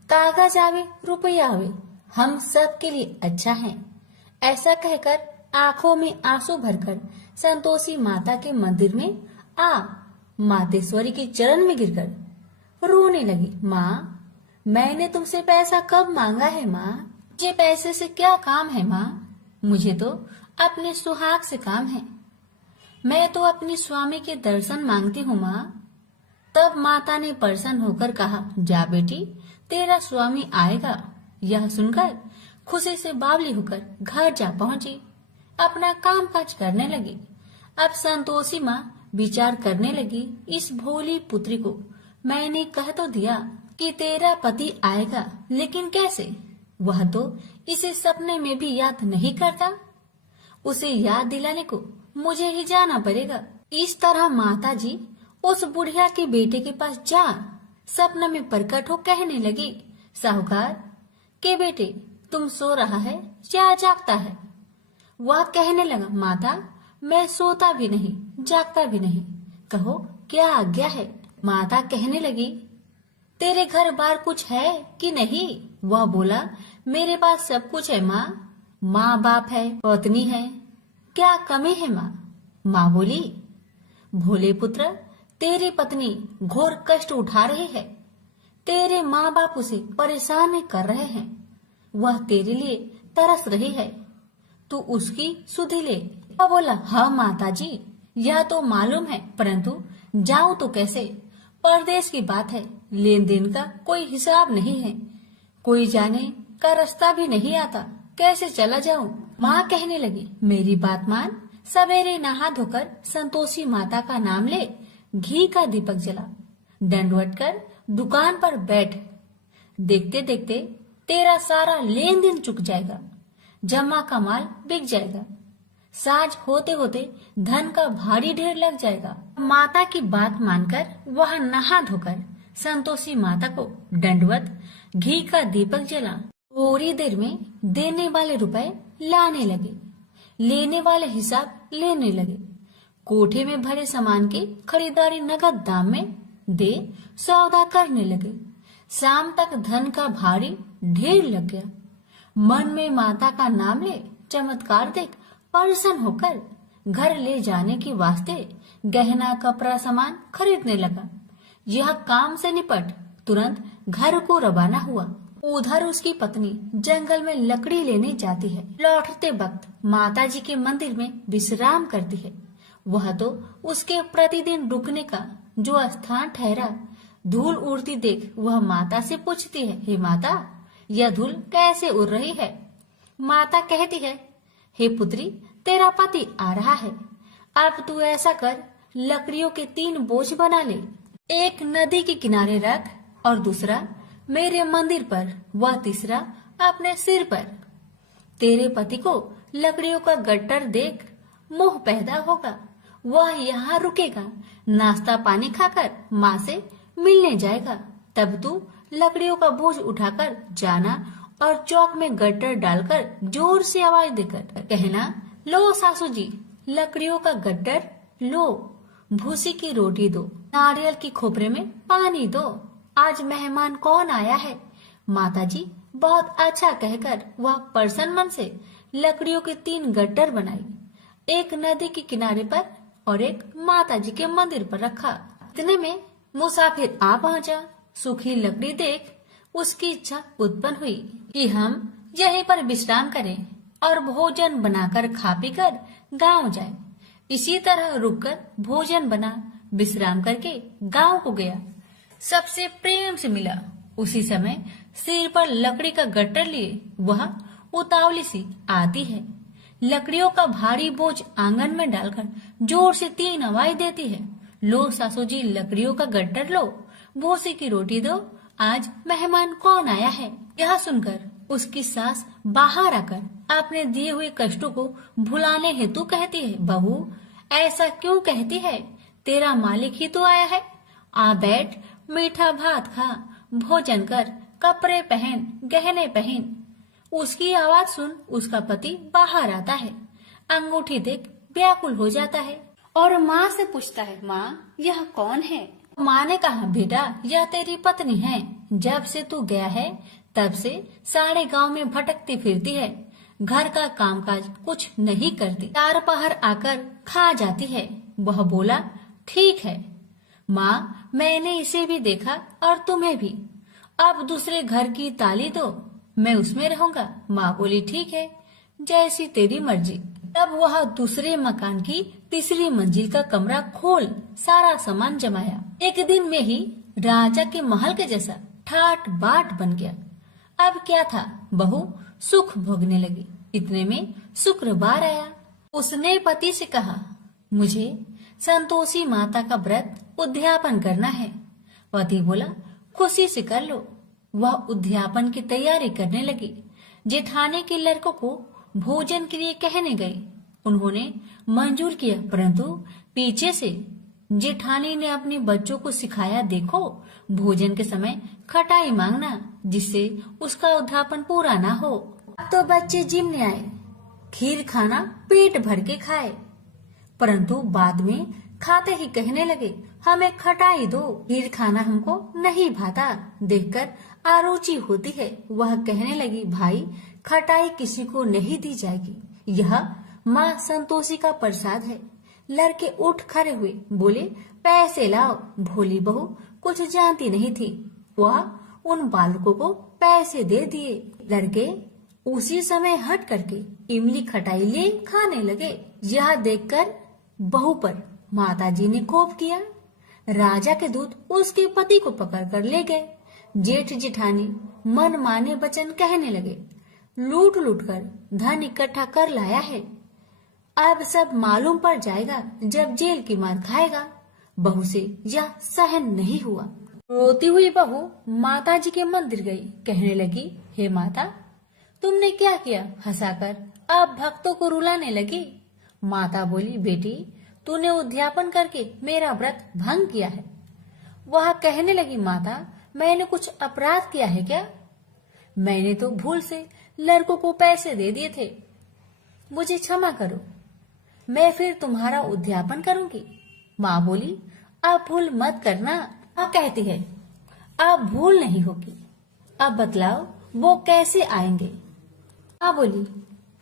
कागज आवे रुपया आवे, हम सब के लिए अच्छा है। ऐसा कहकर आंखों में आंसू भरकर संतोषी माता के मंदिर में आ मातेश्वरी के चरण में गिरकर रोने लगी। माँ मैंने तुमसे पैसा कब मांगा है माँ? मुझे पैसे से क्या काम है माँ? मुझे तो अपने सुहाग से काम है। मैं तो अपने स्वामी के दर्शन मांगती हूँ माँ। तब माता ने प्रसन्न होकर कहा, जा बेटी तेरा स्वामी आएगा। यह सुनकर खुशी से बावली होकर घर जा पहुंची, अपना काम काज करने लगी। अब संतोषी माँ विचार करने लगी, इस भोली पुत्री को मैंने कह तो दिया कि तेरा पति आएगा, लेकिन कैसे? वह तो इसे सपने में भी याद नहीं करता। उसे याद दिलाने को मुझे ही जाना पड़ेगा। इस तरह माता जी उस बुढ़िया के बेटे के पास जा सपने में प्रकट हो कहने लगी, साहूकार के बेटे तुम सो रहा है या जागता है? वह कहने लगा, माता मैं सोता भी नहीं जागता भी नहीं, कहो क्या आज्ञा है? माता कहने लगी, तेरे घर बार कुछ है कि नहीं? वह बोला, मेरे पास सब कुछ है माँ, माँ बाप है, पत्नी है, क्या कमी है माँ? माँ बोली, भोले पुत्र तेरी पत्नी घोर कष्ट उठा रही है, तेरे माँ बाप उसे परेशान कर रहे हैं, वह तेरे लिए तरस रही है, तू उसकी सुधि ले। वह बोला, हाँ माता जी यह तो मालूम है, परंतु जाऊं तो कैसे? परदेश की बात है, लेन देन का कोई हिसाब नहीं है, कोई जाने का रास्ता भी नहीं आता, कैसे चला जाऊं? माँ कहने लगी, मेरी बात मान, सवेरे नहा धोकर संतोषी माता का नाम ले, घी का दीपक जला, दंडवत कर दुकान पर बैठ। देखते देखते तेरा सारा लेन देन चुक जाएगा, जमा का माल बिक जाएगा, साज होते होते धन का भारी ढेर लग जाएगा। माता की बात मानकर वह नहा धोकर संतोषी माता को दंडवत घी का दीपक जला। थोड़ी देर में देने वाले रुपए लाने लगे, लेने वाले हिसाब लेने लगे। कोठे में भरे सामान की खरीदारी नगद दाम में दे सौदा करने लगे। शाम तक धन का भारी ढेर लग गया। मन में माता का नाम ले चमत्कार देख प्रसन्न होकर घर ले जाने के वास्ते गहना कपड़ा सामान खरीदने लगा। यह काम से निपट तुरंत घर को रवाना हुआ। उधर उसकी पत्नी जंगल में लकड़ी लेने जाती है। लौटते वक्त माताजी के मंदिर में विश्राम करती है। वह तो उसके प्रतिदिन रुकने का जो स्थान ठहरा। धूल उड़ती देख वह माता से पूछती है, हे माता, यह धूल कैसे उड़ रही है? माता कहती है, हे पुत्री, तेरा पति आ रहा है। अब तू ऐसा कर, लकड़ियों के 3 बोझ बना ले, एक नदी के किनारे रख और दूसरा मेरे मंदिर पर, वह तीसरा अपने सिर पर। तेरे पति को लकड़ियों का गट्टर देख मोह पैदा होगा। वह यहाँ रुकेगा, नाश्ता पानी खाकर माँ से मिलने जाएगा। तब तू लकड़ियों का बोझ उठाकर जाना और चौक में गट्टर डालकर जोर से आवाज देकर कहना, लो सासू जी, लकड़ियों का गट्टर लो, भूसी की रोटी दो, नारियल की खोपरे में पानी दो। आज मेहमान कौन आया है? माताजी बहुत अच्छा कहकर वह प्रसन्न मन से लकड़ियों के 3 गट्टर बनाई, एक नदी के किनारे पर और एक माताजी के मंदिर पर रखा। इतने में मुसाफिर आ पहुंचा। सूखी लकड़ी देख उसकी इच्छा उत्पन्न हुई कि हम यहीं पर विश्राम करें और भोजन बनाकर खा पी कर गाँव जाए। इसी तरह रुककर भोजन बना, विश्राम करके गाँव को गया। सबसे प्रेम से मिला। उसी समय सिर पर लकड़ी का गट्टर लिए वह उतावली सी आती है। लकड़ियों का भारी बोझ आंगन में डालकर जोर से 3 आवाज देती है, लो सासू जी, लकड़ियों का गट्टर लो, भूसी की रोटी दो, आज मेहमान कौन आया है? यह सुनकर उसकी सास बाहर आकर अपने दिए हुए कष्टों को भुलाने हेतु कहती है, बहू ऐसा क्यों कहती है? तेरा मालिक ही तो आया है। आ बैठ, मीठा भात खा, भोजन कर, कपड़े पहन, गहने पहन। उसकी आवाज सुन उसका पति बाहर आता है। अंगूठी देख व्याकुल हो जाता है और माँ से पूछता है, माँ यह कौन है? माँ ने कहा, बेटा यह तेरी पत्नी है। जब से तू गया है तब से सारे गांव में भटकती फिरती है, घर का कामकाज कुछ नहीं करती, 4 पहर आकर खा जाती है। वह बोला, ठीक है माँ, मैंने इसे भी देखा और तुम्हें भी। अब दूसरे घर की ताली दो, मैं उसमें रहूंगा। माँ बोली, ठीक है, जैसी तेरी मर्जी। तब वह दूसरे मकान की 3री मंजिल का कमरा खोल सारा सामान जमाया। एक दिन में ही राजा के महल के जैसा ठाट बाट बन गया। अब क्या था, बहू सुख भोगने लगी। इतने में शुक्रवार आया। उसने पति से कहा, मुझे संतोषी माता का व्रत उद्यापन करना है। पति बोला, खुशी से कर लो। वह उद्यापन की तैयारी करने लगी। जेठानी के लड़कों को भोजन के लिए कहने गई। उन्होंने मंजूर किया, परंतु पीछे से जेठानी ने अपने बच्चों को सिखाया, देखो भोजन के समय खटाई मांगना, जिससे उसका उद्यापन पूरा ना हो। अब तो बच्चे जिमने आए, खीर खाना पेट भर के खाए, परंतु बाद में खाते ही कहने लगे, हमें खटाई दो, खीर खाना हमको नहीं भाता, देखकर आरुचि होती है। वह कहने लगी, भाई खटाई किसी को नहीं दी जाएगी, यह माँ संतोषी का प्रसाद है। लड़के उठ खड़े हुए, बोले, पैसे लाओ। भोली बहू कुछ जानती नहीं थी, वह उन बालकों को पैसे दे दिए। लड़के उसी समय हट करके इमली खटाई ले खाने लगे। यह देखकर बहू पर माताजी ने कोप किया। राजा के दूत उसके पति को पकड़कर ले गए। जेठ जेठानी मन माने वचन कहने लगे, लूट लूट कर धन इकट्ठा कर लाया है, अब सब मालूम पड़ जाएगा जब जेल की मार खाएगा। बहू से यह सहन नहीं हुआ। रोती हुई बहू माता जी के मंदिर गई। कहने लगी, हे माता, तुमने क्या किया? हंसाकर अब भक्तों को रुलाने लगी। माता बोली, बेटी, तूने उद्यापन करके मेरा व्रत भंग किया है। वह कहने लगी, माता, मैंने कुछ अपराध किया है क्या? मैंने तो भूल से लड़कों को पैसे दे दिए थे, मुझे क्षमा करो, मैं फिर तुम्हारा उद्यापन करूंगी। माँ बोली, अब भूल मत करना। अब कहती है, अब भूल नहीं होगी। अब बतलाओ वो कैसे आएंगे? माँ बोली,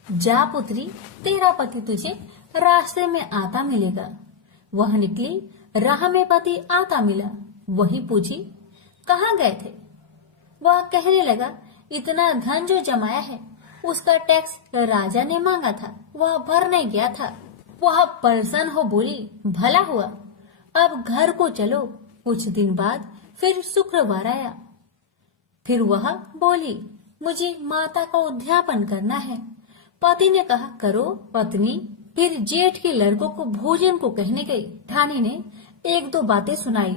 जा पुत्री, तेरा पति तुझे रास्ते में आता मिलेगा। वह निकली, राह में पति आता मिला। वही पूछी, कहाँ गए थे? वह कहने लगा, इतना धन जो जमाया है उसका टैक्स राजा ने मांगा था, वह भर नहीं गया था। वह परेशान हो बोली, भला हुआ, अब घर को चलो। कुछ दिन बाद फिर शुक्रवार आया। फिर वह बोली, मुझे माता का उद्यापन करना है। पति ने कहा, करो। पत्नी फिर जेठ के लड़कों को भोजन को कहने गई। ठानी ने एक दो बातें सुनाई।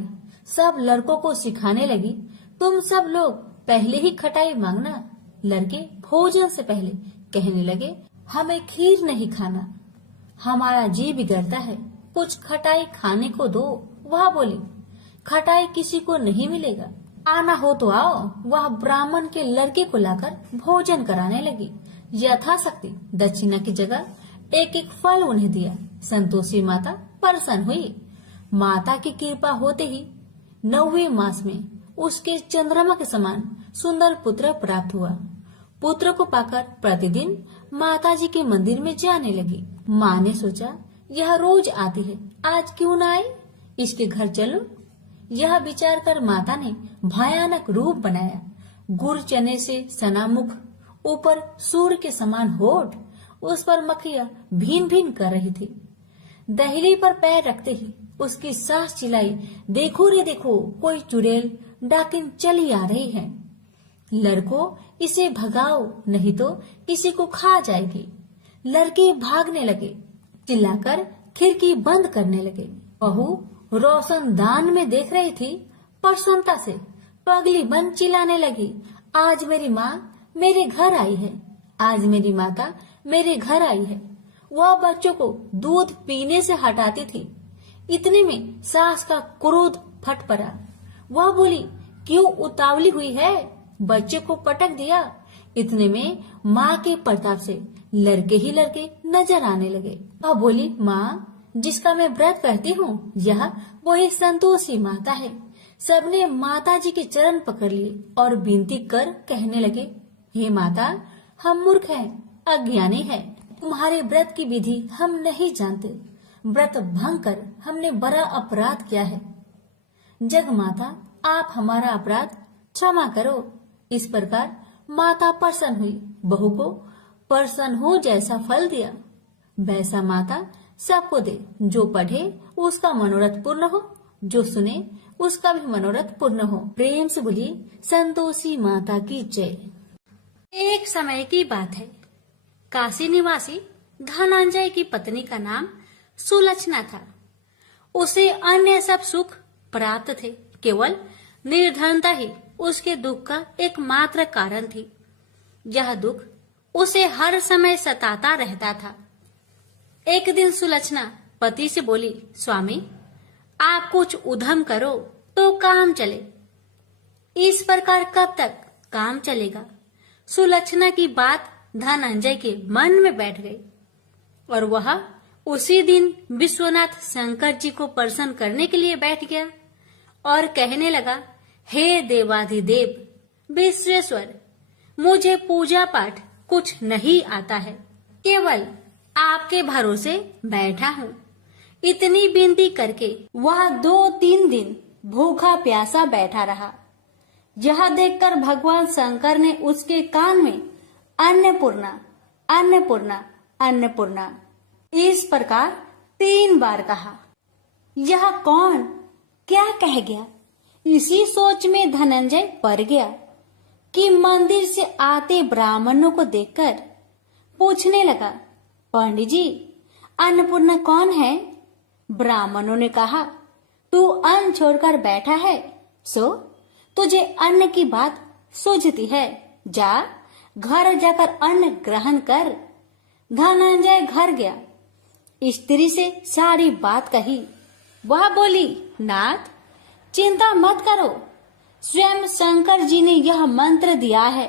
सब लड़कों को सिखाने लगी, तुम सब लोग पहले ही खटाई मांगना। लड़के भोजन से पहले कहने लगे, हमें खीर नहीं खाना, हमारा जी बिगड़ता है, कुछ खटाई खाने को दो। वह बोली, खटाई किसी को नहीं मिलेगा, आना हो तो आओ। वह ब्राह्मण के लड़के को लाकर भोजन कराने लगी। यथाशक्ति दक्षिणा की जगह एक एक फल उन्हें दिया। संतोषी माता प्रसन्न हुई। माता की कृपा होते ही 9वें मास में उसके चंद्रमा के समान सुंदर पुत्र प्राप्त हुआ। पुत्र को पाकर प्रतिदिन माता जी के मंदिर में जाने लगी। माँ ने सोचा, यह रोज आती है, आज क्यों न आई, इसके घर चलो। यह विचार कर माता ने भयानक रूप बनाया। गुड़ चने से सना मुख, ऊपर सूर्य के समान होठ, उस पर मक्खियां भीन भीन कर रही थी। दहली पर पैर रखते ही उसकी सास चिल्लाई, देखो रे देखो, कोई चुड़ैल डाकिन चली आ रही है। लड़कों, इसे भगाओ, नहीं तो किसी को खा जाएगी। लड़के भागने लगे, चिल्लाकर खिड़की बंद करने लगे। बहू रोशन दान में देख रही थी। प्रसन्नता से पगली बंद चिल्लाने लगी, आज मेरी माँ मेरे घर आई है, आज मेरी माता मेरे घर आई है। वह बच्चों को दूध पीने से हटाती थी। इतने में सास का क्रोध फट पड़ा। वह बोली, क्यों उतावली हुई है, बच्चे को पटक दिया। इतने में माँ के प्रताप से लड़के ही लड़के नजर आने लगे। वह बोली, माँ, जिसका मैं व्रत करती हूँ, यह वही संतोषी माता है। सबने माता जी के चरण पकड़ लिए और विनती कर कहने लगे, हे माता, हम मूर्ख हैं, अज्ञानी हैं, तुम्हारे व्रत की विधि हम नहीं जानते। व्रत भंग कर हमने बड़ा अपराध किया है। जग माता, आप हमारा अपराध क्षमा करो। इस प्रकार माता प्रसन्न हुई। बहू को प्रसन्न हो जैसा फल दिया, वैसा माता सबको दे। जो पढ़े उसका मनोरथ पूर्ण हो, जो सुने उसका भी मनोरथ पूर्ण हो। प्रेम से बोलिए, संतोषी माता की जय। एक समय की बात है, काशी निवासी धनंजय की पत्नी का नाम सुलक्षणा था। उसे अन्य सब सुख प्राप्त थे, केवल निर्धनता ही उसके दुख का एकमात्र कारण थी। यह दुख उसे हर समय सताता रहता था। एक दिन सुलक्षणा पति से बोली, स्वामी, आप कुछ उद्यम करो तो काम चले। इस प्रकार कब तक काम चलेगा? सुलक्षणा की बात धनंजय के मन में बैठ गई और वह उसी दिन विश्वनाथ शंकर जी को प्रसन्न करने के लिए बैठ गया और कहने लगा, हे देवाधिदेव विश्वेश्वर, मुझे पूजा पाठ कुछ नहीं आता है, केवल आपके भरोसे बैठा हूँ। इतनी विनती करके वह 2-3 दिन भूखा प्यासा बैठा रहा। यह देखकर भगवान शंकर ने उसके कान में अन्नपूर्णा अन्नपूर्णा अन्नपूर्णा इस प्रकार 3 बार कहा। यह कौन क्या कह गया? इसी सोच में धनंजय पड़ गया कि मंदिर से आते ब्राह्मणों को देखकर पूछने लगा, पंडित जी, अन्नपूर्णा कौन है? ब्राह्मणों ने कहा, तू अन्न छोड़कर बैठा है, सो तुझे अन्न की बात सूझती है, जा घर जाकर अन्न ग्रहण कर। धनंजय घर गया, स्त्री से सारी बात कही। वह बोली, नाथ चिंता मत करो, स्वयं शंकर जी ने यह मंत्र दिया है,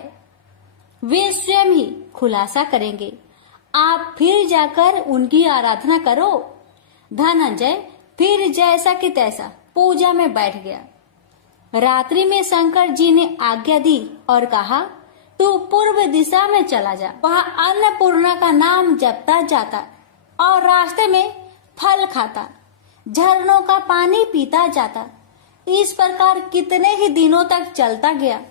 वे स्वयं ही खुलासा करेंगे, आप फिर जाकर उनकी आराधना करो। धनंजय फिर जैसा कि तैसा पूजा में बैठ गया। रात्रि में शंकर जी ने आज्ञा दी और कहा, तू पूर्व दिशा में चला जा, वहाँ अन्नपूर्णा का नाम जपता जाता और रास्ते में फल खाता, झरनों का पानी पीता जाता। इस प्रकार कितने ही दिनों तक चलता गया।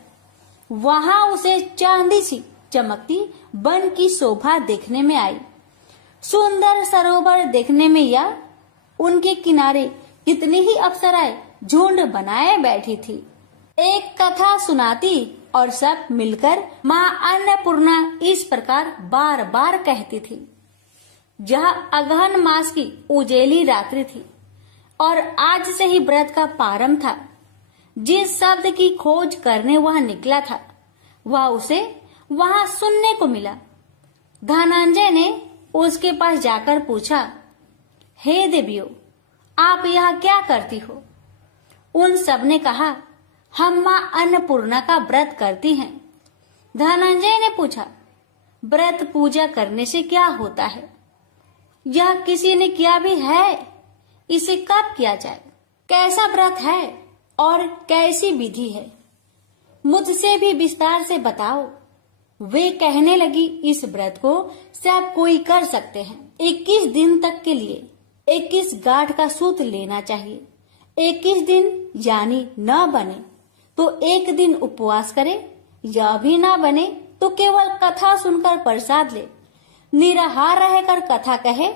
वहाँ उसे चांदी सी चमकती वन की शोभा देखने में आई। सुंदर सरोवर देखने में या उनके किनारे कितनी ही अप्सराएं झुंड बनाए बैठी थी। एक कथा सुनाती और सब मिलकर माँ अन्नपूर्णा इस प्रकार बार बार कहती थी। जहाँ अगहन मास की उजेली रात्रि थी और आज से ही व्रत का प्रारंभ था। जिस शब्द की खोज करने वह निकला था वह उसे वहां सुनने को मिला। धनंजय ने उसके पास जाकर पूछा, हे देवियों, आप यहाँ क्या करती हो? उन सब ने कहा, हम माँ अन्नपूर्णा का व्रत करती हैं। धनंजय ने पूछा, व्रत पूजा करने से क्या होता है? यह किसी ने किया भी है? इसे कब किया जाए? कैसा व्रत है और कैसी विधि है? मुझसे भी विस्तार से बताओ। वे कहने लगी, इस व्रत को सब कोई कर सकते हैं। 21 दिन तक के लिए 21 गांठ का सूत लेना चाहिए। 21 दिन यानी न बने तो एक दिन उपवास करे, या भी ना बने तो केवल कथा सुनकर प्रसाद ले। निराहार रहकर कथा कहे,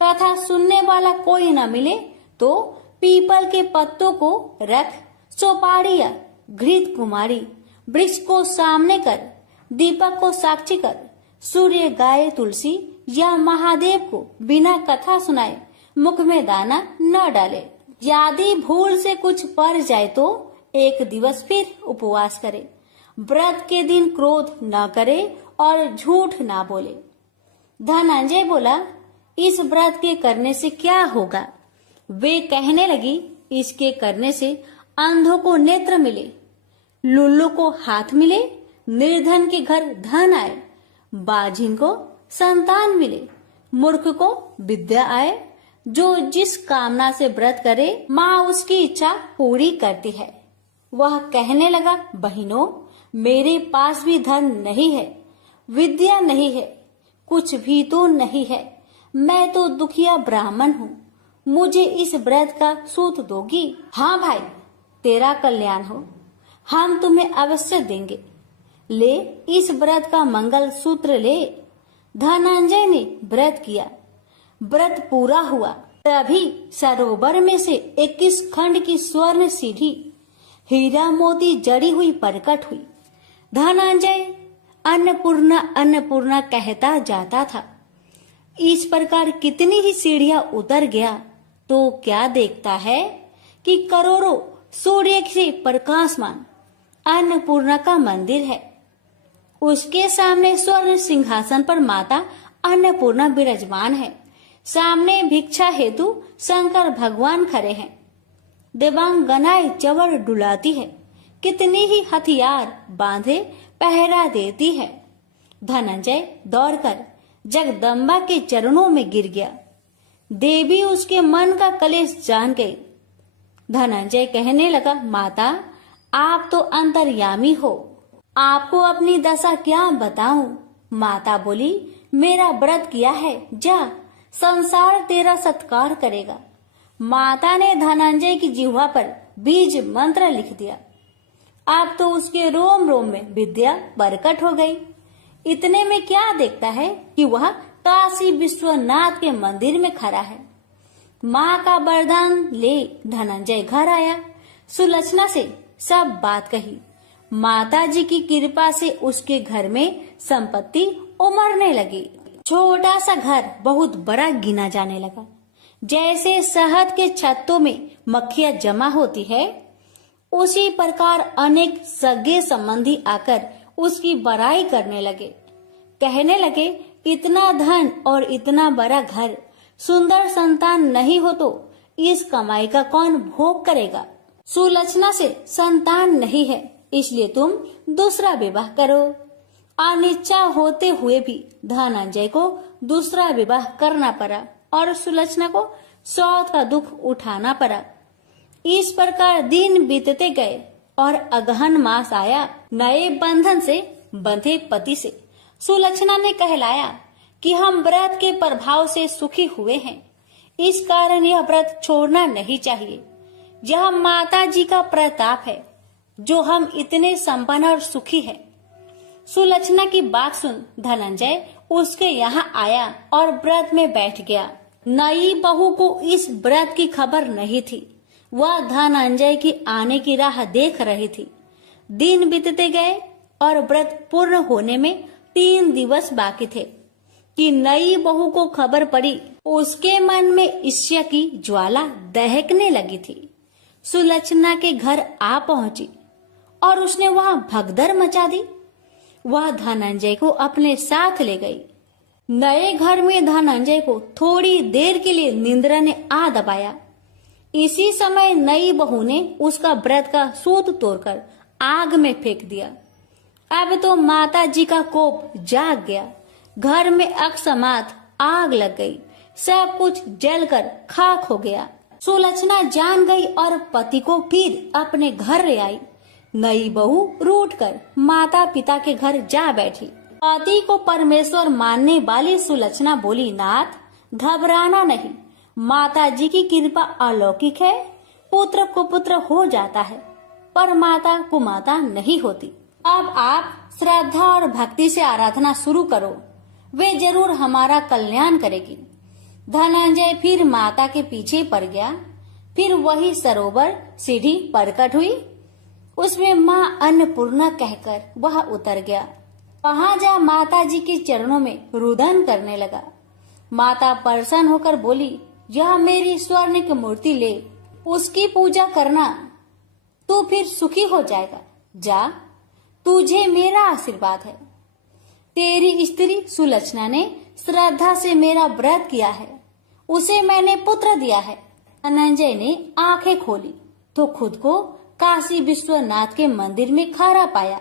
कथा सुनने वाला कोई न मिले तो पीपल के पत्तों को रख, सुपारी या घृत कुमारी वृक्ष को सामने कर, दीपक को साक्षी कर, सूर्य गाय तुलसी या महादेव को बिना कथा सुनाए मुख में दाना न डाले। यदि भूल से कुछ पड़ जाए तो एक दिवस फिर उपवास करे। व्रत के दिन क्रोध न करे और झूठ ना बोले। धनंजय बोला, इस व्रत के करने से क्या होगा? वे कहने लगी, इसके करने से अंधों को नेत्र मिले, लुल्लू को हाथ मिले, निर्धन के घर धन आए, बाझिन को संतान मिले, मूर्ख को विद्या आए। जो जिस कामना से व्रत करे माँ उसकी इच्छा पूरी करती है। वह कहने लगा, बहनों, मेरे पास भी धन नहीं है, विद्या नहीं है, कुछ भी तो नहीं है। मैं तो दुखिया ब्राह्मण हूँ, मुझे इस व्रत का सूत दोगी? हाँ भाई, तेरा कल्याण हो, हम तुम्हें अवश्य देंगे। ले इस व्रत का मंगल सूत्र ले। धनंजय ने व्रत किया। व्रत पूरा हुआ, तभी सरोवर में से 21 खंड की स्वर्ण सीढ़ी हीरा मोती जड़ी हुई प्रकट हुई। धनंजय अन्नपूर्णा अन्नपूर्णा कहता जाता था। इस प्रकार कितनी ही सीढ़ियां उतर गया तो क्या देखता है कि करोड़ों सूर्य से प्रकाशमान अन्नपूर्णा का मंदिर है। उसके सामने स्वर्ण सिंहासन पर माता अन्नपूर्णा विराजमान है। सामने भिक्षा हेतु शंकर भगवान खड़े हैं। देवांगनाएं चवर डुलाती है, कितनी ही हथियार बांधे पहरा देती है। धनंजय दौड़कर जगदम्बा के चरणों में गिर गया। देवी उसके मन का कलेश जान गई। धनंजय कहने लगा, माता, आप तो अंतर्यामी हो, आपको अपनी दशा क्या बताऊं? माता बोली, मेरा व्रत किया है, जा, संसार तेरा सत्कार करेगा। माता ने धनंजय की जिह्वा पर बीज मंत्र लिख दिया। अब तो उसके रोम रोम में विद्या प्रकट हो गई। इतने में क्या देखता है कि वह काशी विश्वनाथ के मंदिर में खड़ा है। माँ का वरदान ले धनंजय घर आया। सुलक्षणा से सब बात कही। माता जी की कृपा से उसके घर में संपत्ति उमड़ने लगी। छोटा सा घर बहुत बड़ा गिना जाने लगा। जैसे शहद के छत्तों में मक्खियां जमा होती है, उसी प्रकार अनेक सगे संबंधी आकर उसकी बड़ाई करने लगे। कहने लगे, इतना धन और इतना बड़ा घर, सुंदर संतान नहीं हो तो इस कमाई का कौन भोग करेगा? सुलक्षणा से संतान नहीं है, इसलिए तुम दूसरा विवाह करो। अनिच्छा होते हुए भी धनंजय को दूसरा विवाह करना पड़ा और सुलक्षणा को सौत का दुख उठाना पड़ा। इस प्रकार दिन बीतते गए और अगहन मास आया। नए बंधन से बंधे पति से सुलक्षणा ने कहलाया कि हम व्रत के प्रभाव से सुखी हुए हैं, इस कारण यह व्रत छोड़ना नहीं चाहिए। यह माता जी का प्रताप है जो हम इतने संपन्न और सुखी हैं। सुलक्षणा की बात सुन धनंजय उसके यहाँ आया और व्रत में बैठ गया। नई बहू को इस व्रत की खबर नहीं थी। वह धनंजय की आने की राह देख रही थी। दिन बीतते गए और व्रत पूर्ण होने में 3 दिवस बाकी थे कि नई बहू को खबर पड़ी। उसके मन में ईर्ष्या की ज्वाला दहकने लगी थी। सुलक्षणा के घर आ पहुंची और उसने वहां भगदड़ मचा दी। वह धनंजय को अपने साथ ले गई। नए घर में धनंजय को थोड़ी देर के लिए निंद्रा ने आ दबाया। इसी समय नई बहू ने उसका व्रत का सूत तोड़कर आग में फेंक दिया। अब तो माता जी का कोप जाग गया। घर में अकस्मात आग लग गई। सब कुछ जलकर खाक हो गया। सुलक्षणा जान गई और पति को फिर अपने घर ले आई। नई बहू रूठकर माता पिता के घर जा बैठी। पति को परमेश्वर मानने वाली सुलक्षणा बोली, नाथ घबराना नहीं, माता जी की कृपा अलौकिक है। पुत्र कुपुत्र हो जाता है पर माता कुमाता नहीं होती। अब आप श्रद्धा और भक्ति से आराधना शुरू करो, वे जरूर हमारा कल्याण करेगी। धनंजय फिर माता के पीछे पड़ गया। फिर वही सरोवर सीढ़ी प्रकट हुई। उसमें माँ अन्नपूर्णा कहकर वह उतर गया। वहां जा माता जी के चरणों में रुदन करने लगा। माता प्रसन्न होकर बोली, यह मेरी स्वर्ण की मूर्ति ले, उसकी पूजा करना, तू फिर सुखी हो जाएगा। जा, तुझे मेरा आशीर्वाद है। तेरी स्त्री सुलक्षणा ने श्रद्धा से मेरा व्रत किया है, उसे मैंने पुत्र दिया है। धनंजय ने आंखें खोली तो खुद को काशी विश्वनाथ के मंदिर में खड़ा पाया।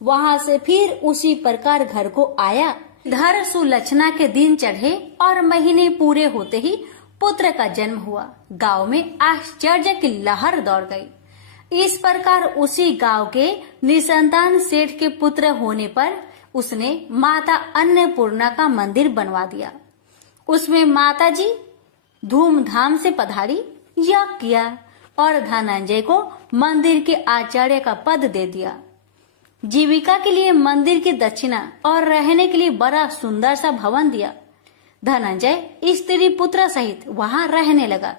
वहां से फिर उसी प्रकार घर को आया। इधर सुलक्षणा के दिन चढ़े और महीने पूरे होते ही पुत्र का जन्म हुआ। गांव में आश्चर्य की लहर दौड़ गई। इस प्रकार उसी गांव के निसंतान सेठ के पुत्र होने पर उसने माता अन्नपूर्णा का मंदिर बनवा दिया। उसमें माता जी धूमधाम से पधारी, यज्ञ किया और धनंजय को मंदिर के आचार्य का पद दे दिया। जीविका के लिए मंदिर की दक्षिणा और रहने के लिए बड़ा सुंदर सा भवन दिया। धनंजय स्त्री पुत्र सहित वहां रहने लगा।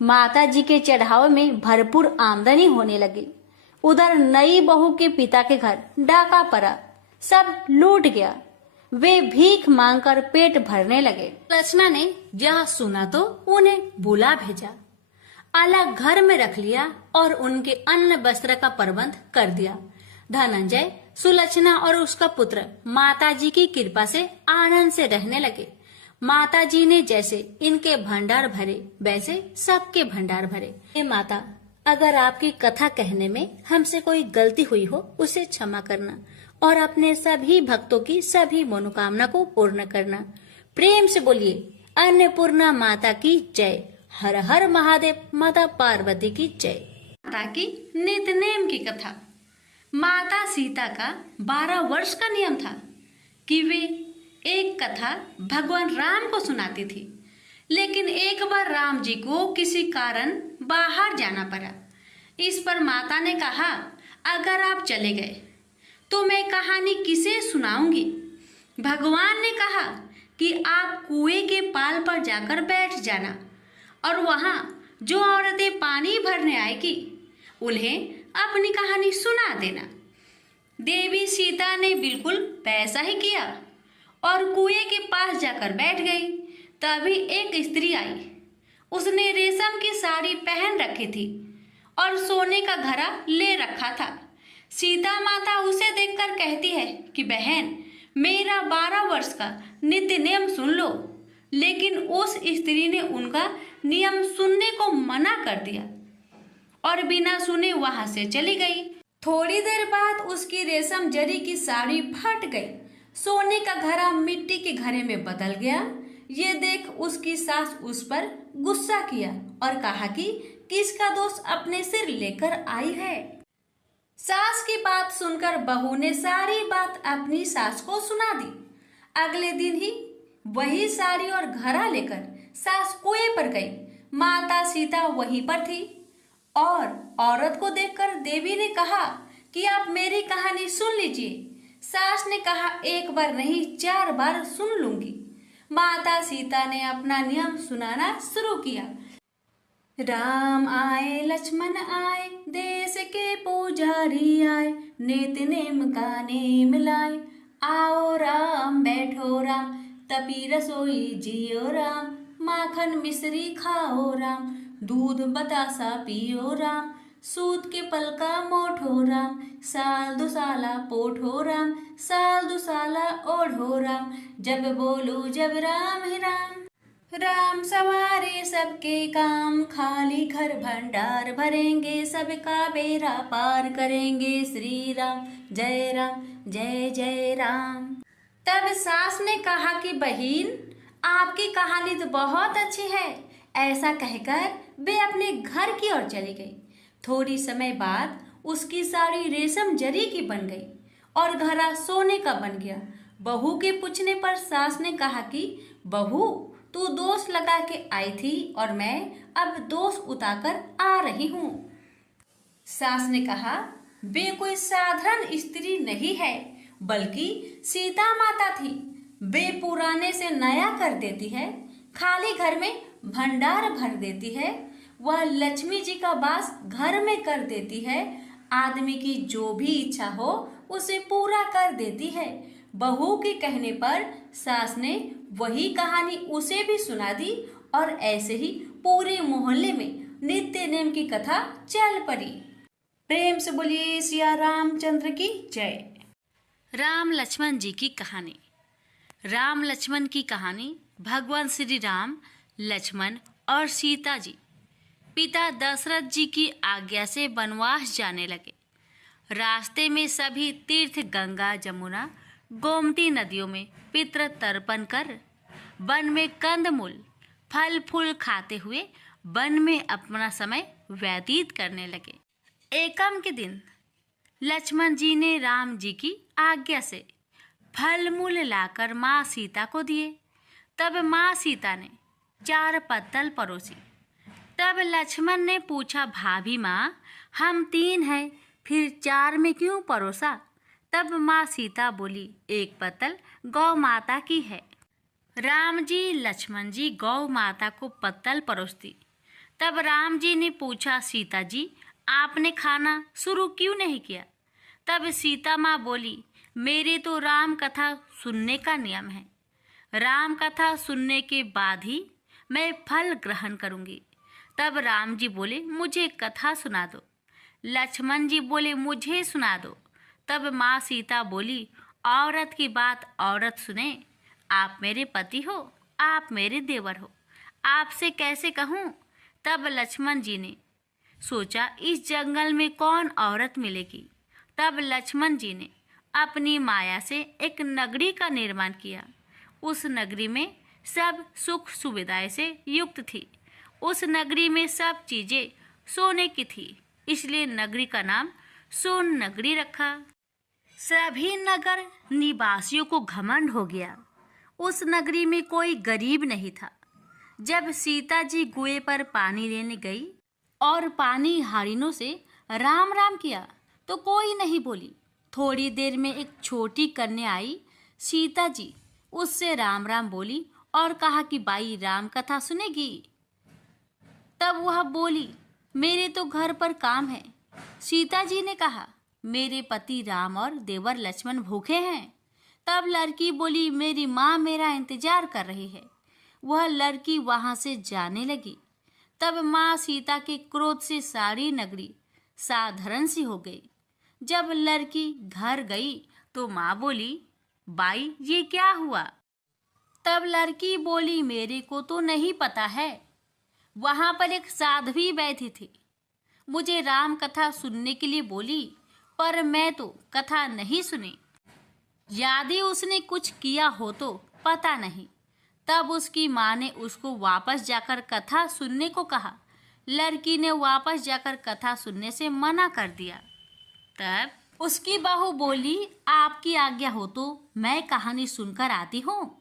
माता जी के चढ़ावे में भरपूर आमदनी होने लगी। उधर नई बहू के पिता के घर डाका पड़ा, सब लूट गया। वे भीख मांगकर पेट भरने लगे। सुलक्षणा ने यह सुना तो उन्हें बुला भेजा, अलग घर में रख लिया और उनके अन्न वस्त्र का प्रबंध कर दिया। धनंजय, सुलक्षणा और उसका पुत्र माता जी की कृपा से आनंद से रहने लगे। माता जी ने जैसे इनके भंडार भरे वैसे सबके भंडार भरे। हे माता, अगर आपकी कथा कहने में हमसे कोई गलती हुई हो उसे क्षमा करना और अपने सभी भक्तों की सभी मनोकामना को पूर्ण करना। प्रेम से बोलिए अन्नपूर्णा माता की जय। हर हर महादेव। माता पार्वती की जय। माता की नित्यनेम की कथा। माता सीता का 12 वर्ष का नियम था कि वे एक कथा भगवान राम को सुनाती थी, लेकिन एक बार राम जी को किसी कारण बाहर जाना पड़ा। इस पर माता ने कहा, अगर आप चले गए तो मैं कहानी किसे सुनाऊंगी। भगवान ने कहा कि आप कुएं के पाल पर जाकर बैठ जाना और वहां जो औरतें पानी भरने आएगी उन्हें अपनी कहानी सुना देना। देवी सीता ने बिल्कुल वैसा ही किया और कुएं के पास जाकर बैठ गई। तभी एक स्त्री आई उसने रेशम की साड़ी पहन रखी थी और सोने का घड़ा ले रखा था। सीता माता उसे देखकर कहती है कि बहन, मेरा 12 वर्ष का नित्य नियम सुन लो। लेकिन उस स्त्री ने उनका नियम सुनने को मना कर दिया और बिना सुने वहां से चली गई। थोड़ी देर बाद उसकी रेशम जरी की साड़ी फट गई। सोने का घड़ा मिट्टी के घड़े में बदल गया। ये देख उसकी सास उस पर गुस्सा किया और कहा कि किसका दोष अपने सिर लेकर आई है। सास की बात सुनकर बहू ने सारी बात अपनी सास को सुना दी। अगले दिन ही वही साड़ी और घड़ा लेकर सास कुएं पर गई। माता सीता वहीं पर थी और औरत को देखकर देवी ने कहा कि आप मेरी कहानी सुन लीजिए। सास ने कहा, एक बार नहीं 4 बार सुन लूंगी। माता सीता ने अपना नियम सुनाना शुरू किया। राम आए लक्ष्मण आए, देश के पुजारी आए, नित्य नेम का नेम लाए। आओ राम बैठो राम, तपी रसोई जियो राम। माखन मिश्री खाओ राम, दूध बतासा पियो राम। सूत के पलका मोठो राम, साल दुसाला पोठो राम। साल दुसाला ओढ़ो राम, जब बोलो जब राम ही राम। राम सवारे सबके काम, खाली घर भंडार भरेंगे। सबका बेड़ा पार करेंगे, श्री राम जय जय राम। तब सास ने कहा कि बहन, आपकी कहानी तो बहुत अच्छी है। ऐसा कहकर वे अपने घर की ओर चली गई। थोड़ी समय बाद उसकी साड़ी रेशम जरी की बन गई और घड़ा सोने का बन गया। बहू के पूछने पर सास ने कहा कि बहू, तू दोष लगा के आई थी और मैं अब दोष उतारकर आ रही हूँ। सास ने कहा, वे कोई साधारण स्त्री नहीं है, बल्कि सीता माता थी। वे पुराने से नया कर देती है, खाली घर में भंडार भर देती है। वह लक्ष्मी जी का वास घर में कर देती है। आदमी की जो भी इच्छा हो उसे पूरा कर देती है। बहू के कहने पर सास ने वही कहानी उसे भी सुना दी और ऐसे ही पूरे मोहल्ले में नित्य नेम की कथा चल पड़ी। प्रेम से बोलिए सिया रामचंद्र की जय। राम लक्ष्मण जी की कहानी। राम लक्ष्मण की कहानी भगवान श्री राम, लक्ष्मण और सीता जी पिता दशरथ जी की आज्ञा से वनवास जाने लगे। रास्ते में सभी तीर्थ गंगा, जमुना, गोमती नदियों में पितृ तर्पण कर वन में कंदमूल फल फूल खाते हुए वन में अपना समय व्यतीत करने लगे। एकम के दिन लक्ष्मण जी ने राम जी की आज्ञा से फल मूल लाकर माँ सीता को दिए। तब माँ सीता ने 4 पत्तल परोसी। तब लक्ष्मण ने पूछा, भाभी माँ, हम 3 हैं, फिर 4 में क्यों परोसा? तब माँ सीता बोली, 1 पत्तल गौ माता की है। राम जी, लक्ष्मण जी गौ माता को पत्तल परोसती। तब राम जी ने पूछा, सीता जी, आपने खाना शुरू क्यों नहीं किया? तब सीता माँ बोली, मेरे तो राम कथा सुनने का नियम है। राम कथा सुनने के बाद ही मैं फल ग्रहण करूंगी। तब राम जी बोले, मुझे कथा सुना दो। लक्ष्मण जी बोले, मुझे सुना दो। तब माँ सीता बोली, औरत की बात औरत सुने। आप मेरे पति हो, आप मेरे देवर हो, आपसे कैसे कहूँ? तब लक्ष्मण जी ने सोचा, इस जंगल में कौन औरत मिलेगी। तब लक्ष्मण जी ने अपनी माया से एक नगरी का निर्माण किया। उस नगरी में सब सुख सुविधाएं से युक्त थी। उस नगरी में सब चीजें सोने की थी, इसलिए नगरी का नाम सोन नगरी रखा। सभी नगर निवासियों को घमंड हो गया। उस नगरी में कोई गरीब नहीं था। जब सीता जी कुएं पर पानी लेने गई और पानी हारिनों से राम राम किया तो कोई नहीं बोली। थोड़ी देर में एक छोटी कन्या आई। सीता जी उससे राम राम बोली और कहा कि बाई राम कथा सुनेगी। तब वह बोली, मेरे तो घर पर काम है। सीता जी ने कहा, मेरे पति राम और देवर लक्ष्मण भूखे हैं। तब लड़की बोली, मेरी माँ मेरा इंतजार कर रही है। वह लड़की वहां से जाने लगी। तब माँ सीता के क्रोध से सारी नगरी साधारण सी हो गई। जब लड़की घर गई तो माँ बोली, बाई ये क्या हुआ? तब लड़की बोली, मेरे को तो नहीं पता है। वहां पर एक साध्वी बैठी थी, मुझे राम कथा सुनने के लिए बोली, पर मैं तो कथा नहीं सुनी। यदि उसने कुछ किया हो तो पता नहीं। तब उसकी माँ ने उसको वापस जाकर कथा सुनने को कहा। लड़की ने वापस जाकर कथा सुनने से मना कर दिया। तब उसकी बहू बोली, आपकी आज्ञा हो तो मैं कहानी सुनकर आती हूँ।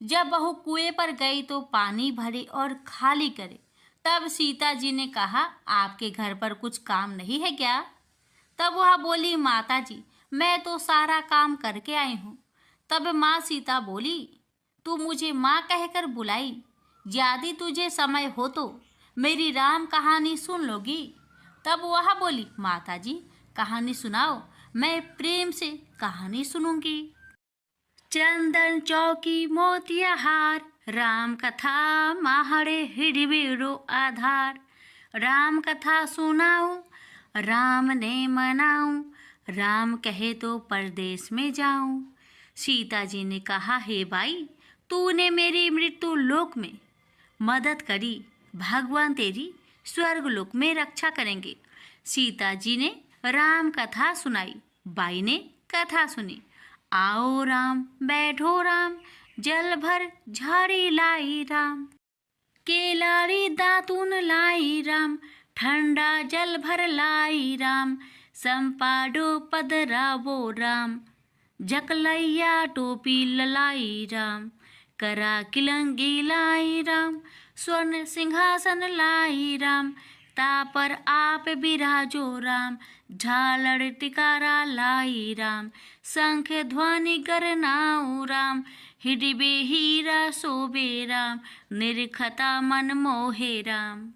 जब बहू कुएं पर गई तो पानी भरे और खाली करे। तब सीता जी ने कहा, आपके घर पर कुछ काम नहीं है क्या? तब वह बोली, माता जी मैं तो सारा काम करके आई हूँ। तब माँ सीता बोली, तू मुझे माँ कहकर बुलाई, यदि तुझे समय हो तो मेरी राम कहानी सुन लोगी? तब वह बोली, माता जी कहानी सुनाओ, मैं प्रेम से कहानी सुनूंगी। चंदन चौकी मोतिया हार, राम कथा माहड़े हिड़बिड़ो आधार। राम कथा सुनाऊं, राम ने मनाऊं, राम कहे तो परदेश में जाऊं। सीता जी ने कहा, हे भाई तूने मेरी मृत्यु लोक में मदद करी, भगवान तेरी स्वर्ग लोक में रक्षा करेंगे। सीता जी ने राम कथा सुनाई। बाई ने कथा सुनी। आओ राम बैठो राम, जल भर झाड़ी लाई राम। केलाड़ी दातून लाई राम, ठंडा जल भर लाई राम। संपाडो पदरावो राम, जकलैया टोपी ललाई राम। करा किलंगी लाई राम, स्वर्ण सिंहासन लाई राम। तापर आप बिराजो राम, झालड़ टिकारा लाई राम। शंख ध्वनि गरनाऊ राम, हिडिबे हीरा शोभे राम। निरखता मन मोहे राम,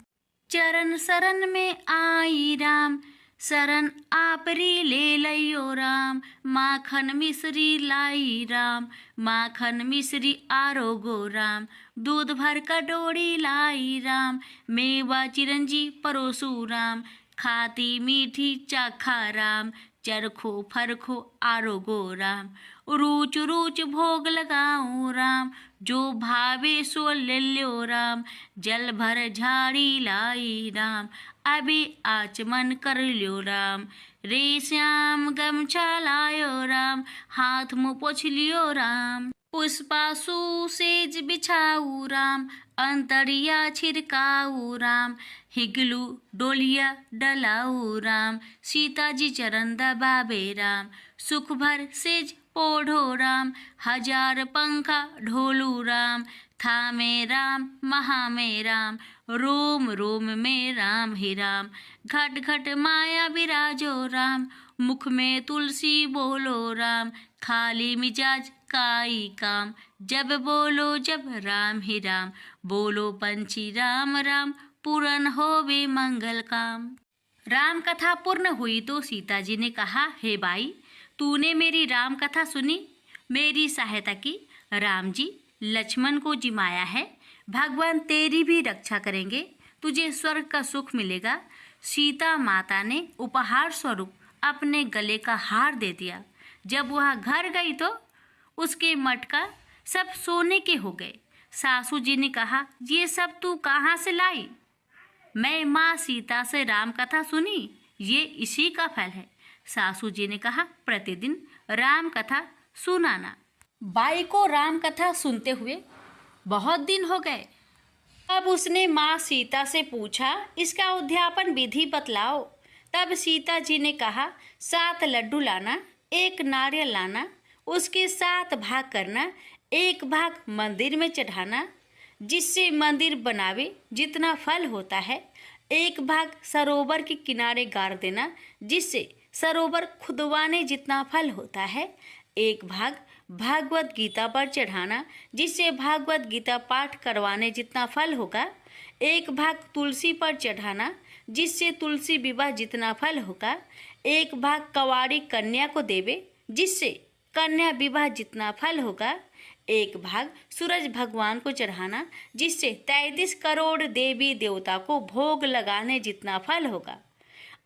चरण शरण में आई राम। शरण आपरी ले लइयो राम, माखन मिश्री लाई राम। माखन मिश्री आरोगो राम, दूध भर कटोरी लाई राम। मेवा चिरंजी परोसू राम, खाती मीठी चाखा राम। चरखो फरखो आरोगो राम, रूच रूच भोग लगाऊं राम। जो भावे सो ले लो राम, जल भर झाड़ी लाई राम। अभी आचमन कर लो राम, रे श्याम गमछा लायो राम। हाथ मुँह पोछ लियो राम, पुष्पासु सेज बिछाऊ राम। अंतरिया छिड़काऊ राम, हिगलू डोलिया डलाऊ राम। सीता जी चरण दबावे राम, सुख भर सेज पोढ़ो राम। हजार पंखा ढोलू राम, थामे राम महा में राम। रोम रोम में राम ही राम, घट घट माया विराजो राम। मुख में तुलसी बोलो राम, खाली मिजाज काई काम। जब बोलो जब राम ही राम, बोलो पंछी राम राम। पूर्ण होवे मंगल काम। राम कथा पूर्ण हुई तो सीता जी ने कहा, हे भाई तूने मेरी राम कथा सुनी, मेरी सहायता की। राम जी लक्ष्मण को जिमाया है, भगवान तेरी भी रक्षा करेंगे, तुझे स्वर्ग का सुख मिलेगा। सीता माता ने उपहार स्वरूप अपने गले का हार दे दिया। जब वह घर गई तो उसके मटका सब सोने के हो गए। सासू जी ने कहा, ये सब तू कहाँ से लाई? मैं माँ सीता से राम कथा सुनी, ये इसी का फल है। सासू जी ने कहा, प्रतिदिन राम कथा सुनाना। बाई को राम कथा सुनते हुए बहुत दिन हो गए। अब उसने माँ सीता से पूछा, इसका उद्यापन विधि बतलाओ। तब सीता जी ने कहा, 7 लड्डू लाना, 1 नारियल लाना, उसके 7 भाग करना। 1 भाग मंदिर में चढ़ाना, जिससे मंदिर बनावे जितना फल होता है। 1 भाग सरोवर के किनारे गाड़ देना, जिससे सरोवर खुदवाने जितना फल होता है। 1 भाग भागवत गीता पर चढ़ाना, जिससे भागवत गीता पाठ करवाने जितना फल होगा। 1 भाग तुलसी पर चढ़ाना, जिससे तुलसी विवाह जितना फल होगा। 1 भाग कवाड़ी कन्या को देवे, जिससे कन्या विवाह जितना फल होगा। एक भाग सूरज भगवान को चढ़ाना, जिससे 33 करोड़ देवी देवता को भोग लगाने जितना फल होगा।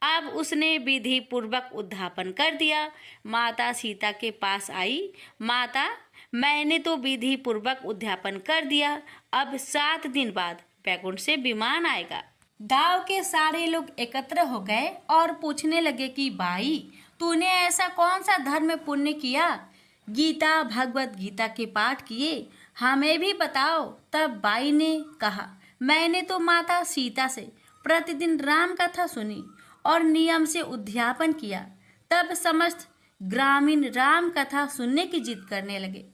अब उसने विधि पूर्वक उद्यापन कर दिया। माता सीता के पास आई। माता, मैंने तो विधि पूर्वक उद्यापन कर दिया, अब 7 दिन बाद बैकुंठ से विमान आएगा। गांव के सारे लोग एकत्र हो गए और पूछने लगे कि बाई, तूने ऐसा कौन सा धर्म पुण्य किया? गीता, भगवत गीता के पाठ किए, हमें भी बताओ। तब बाई ने कहा, मैंने तो माता सीता से प्रतिदिन राम कथा सुनी और नियम से उद्यापन किया। तब समस्त ग्रामीण राम कथा सुनने की जिद करने लगे।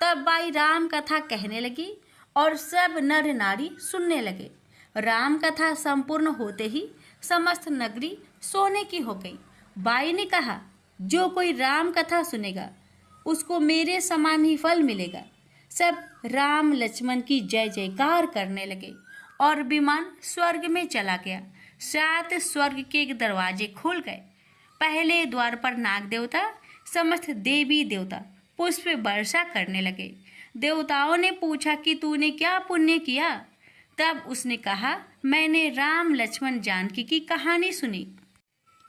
तब बाई राम कथा कहने लगी और सब नर नारी सुनने लगे। राम कथा संपूर्ण होते ही समस्त नगरी सोने की हो गई। बाई ने कहा, जो कोई राम कथा सुनेगा उसको मेरे समान ही फल मिलेगा। सब राम लक्ष्मण की जय जयकार करने लगे और विमान स्वर्ग में चला गया। 7 स्वर्ग के दरवाजे खुल गए। पहले द्वार पर नाग देवता, समस्त देवी देवता पुष्प वर्षा करने लगे। देवताओं ने पूछा कि तूने क्या पुण्य किया? तब उसने कहा, मैंने राम लक्ष्मण जानकी की कहानी सुनी।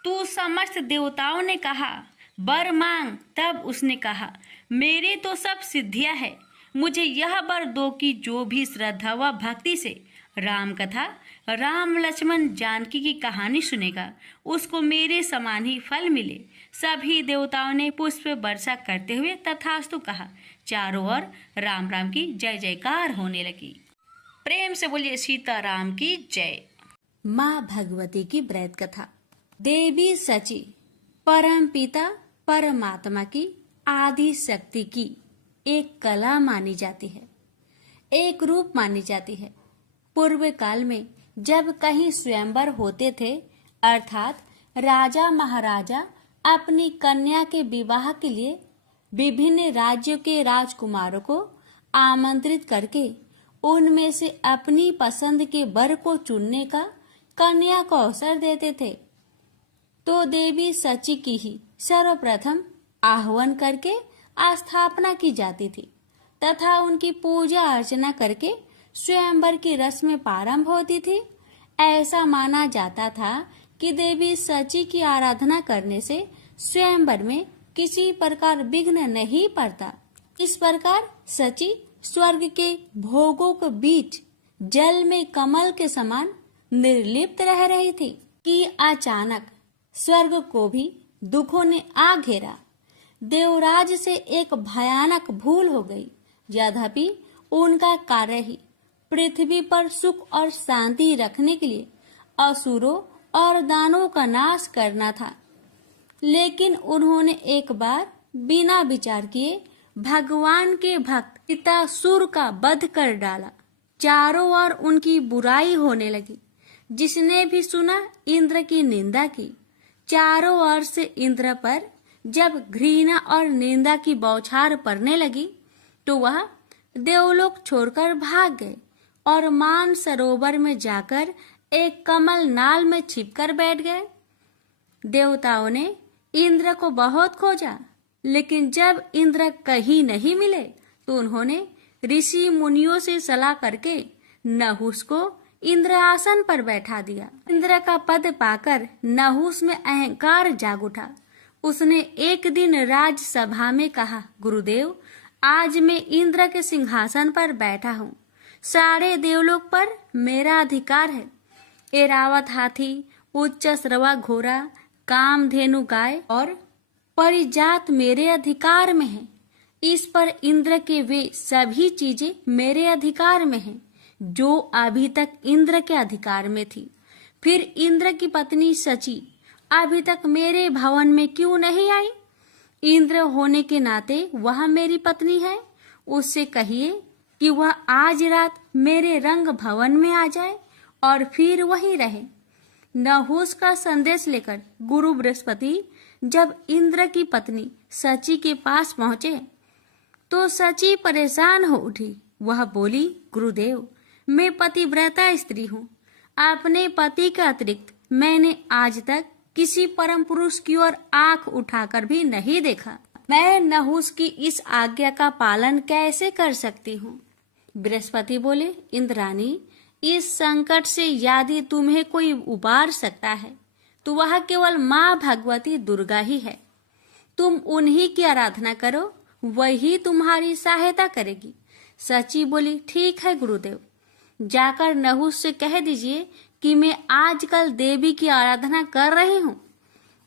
तू समस्त देवताओं ने कहा, वर मांग। तब उसने कहा, मेरे तो सब सिद्धियां है, मुझे यह वर दो कि जो भी श्रद्धा व भक्ति से राम कथा, राम लक्ष्मण जानकी की कहानी सुनेगा उसको मेरे समान ही फल मिले। सभी देवताओं ने पुष्प वर्षा करते हुए तथास्तु कहा। चारों ओर राम राम की जय जयकार होने लगी। प्रेम से बोलिए सीताराम की जय। माँ भगवती की व्रत कथा। देवी सची परम पिता परमात्मा की आदि शक्ति की एक कला मानी जाती है, एक रूप मानी जाती है। पूर्व काल में जब कहीं स्वयंवर होते थे, अर्थात राजा महाराजा अपनी कन्या के विवाह के लिए विभिन्न राज्यों के राजकुमारों को आमंत्रित करके उनमें से अपनी पसंद के वर को चुनने का कन्या को अवसर देते थे, तो देवी सची की ही सर्वप्रथम आह्वान करके स्थापना की जाती थी तथा उनकी पूजा अर्चना करके स्वयंवर की रस्म प्रारंभ होती थी। ऐसा माना जाता था कि देवी सची की आराधना करने से स्वयंवर में किसी प्रकार विघ्न नहीं पड़ता। इस प्रकार सची स्वर्ग के भोगों के बीच जल में कमल के समान निर्लिप्त रह रही थी कि अचानक स्वर्ग को भी दुखों ने आ घेरा। देवराज से एक भयानक भूल हो गई। यद्यपि उनका कार्य ही पृथ्वी पर सुख और शांति रखने के लिए असुरों और दानवों का नाश करना था, लेकिन उन्होंने एक बार बिना विचार किए भगवान के भक्त पितासुर का वध कर डाला। चारों ओर उनकी बुराई होने लगी। जिसने भी सुना इंद्र की निंदा की। चारों ओर से इंद्र पर जब घृणा और निंदा की बौछार पड़ने लगी तो वह देवलोक छोड़कर भाग गए और मान सरोवर में जाकर एक कमल नाल में छिपकर बैठ गए। देवताओं ने इंद्र को बहुत खोजा, लेकिन जब इंद्र कहीं नहीं मिले तो उन्होंने ऋषि मुनियों से सलाह करके नहुस को इंद्र आसन पर बैठा दिया। इंद्र का पद पाकर नहुस में अहंकार जाग उठा। उसने एक दिन राजसभा में कहा, गुरुदेव, आज मैं इंद्र के सिंहासन पर बैठा हूँ। सारे देवलोक पर मेरा अधिकार है। एरावत हाथी, उच्च श्रवा घोड़ा, कामधेनु गाय और परिजात मेरे अधिकार में है। इस पर इंद्र के वे सभी चीजें मेरे अधिकार में हैं, जो अभी तक इंद्र के अधिकार में थी। फिर इंद्र की पत्नी सची अभी तक मेरे भवन में क्यों नहीं आई? इंद्र होने के नाते वह मेरी पत्नी है। उससे कहिए कि वह आज रात मेरे रंग भवन में आ जाए और फिर वहीं रहे। नहुस का संदेश लेकर गुरु बृहस्पति जब इंद्र की पत्नी सची के पास पहुंचे तो सची परेशान हो उठी। वह बोली, गुरुदेव, मैं पतिव्रता स्त्री हूँ। अपने पति के अतिरिक्त मैंने आज तक किसी परम पुरुष की ओर आंख उठाकर भी नहीं देखा। मैं नहुस की इस आज्ञा का पालन कैसे कर सकती हूँ? बृहस्पति बोले, इंद्राणी, इस संकट से यदि तुम्हें कोई उबार सकता है तो वह केवल माँ भगवती दुर्गा ही है। तुम उन्हीं की आराधना करो, वही तुम्हारी सहायता करेगी। सची बोली, ठीक है गुरुदेव, जाकर नहुस से कह दीजिए कि मैं आजकल देवी की आराधना कर रही हूँ।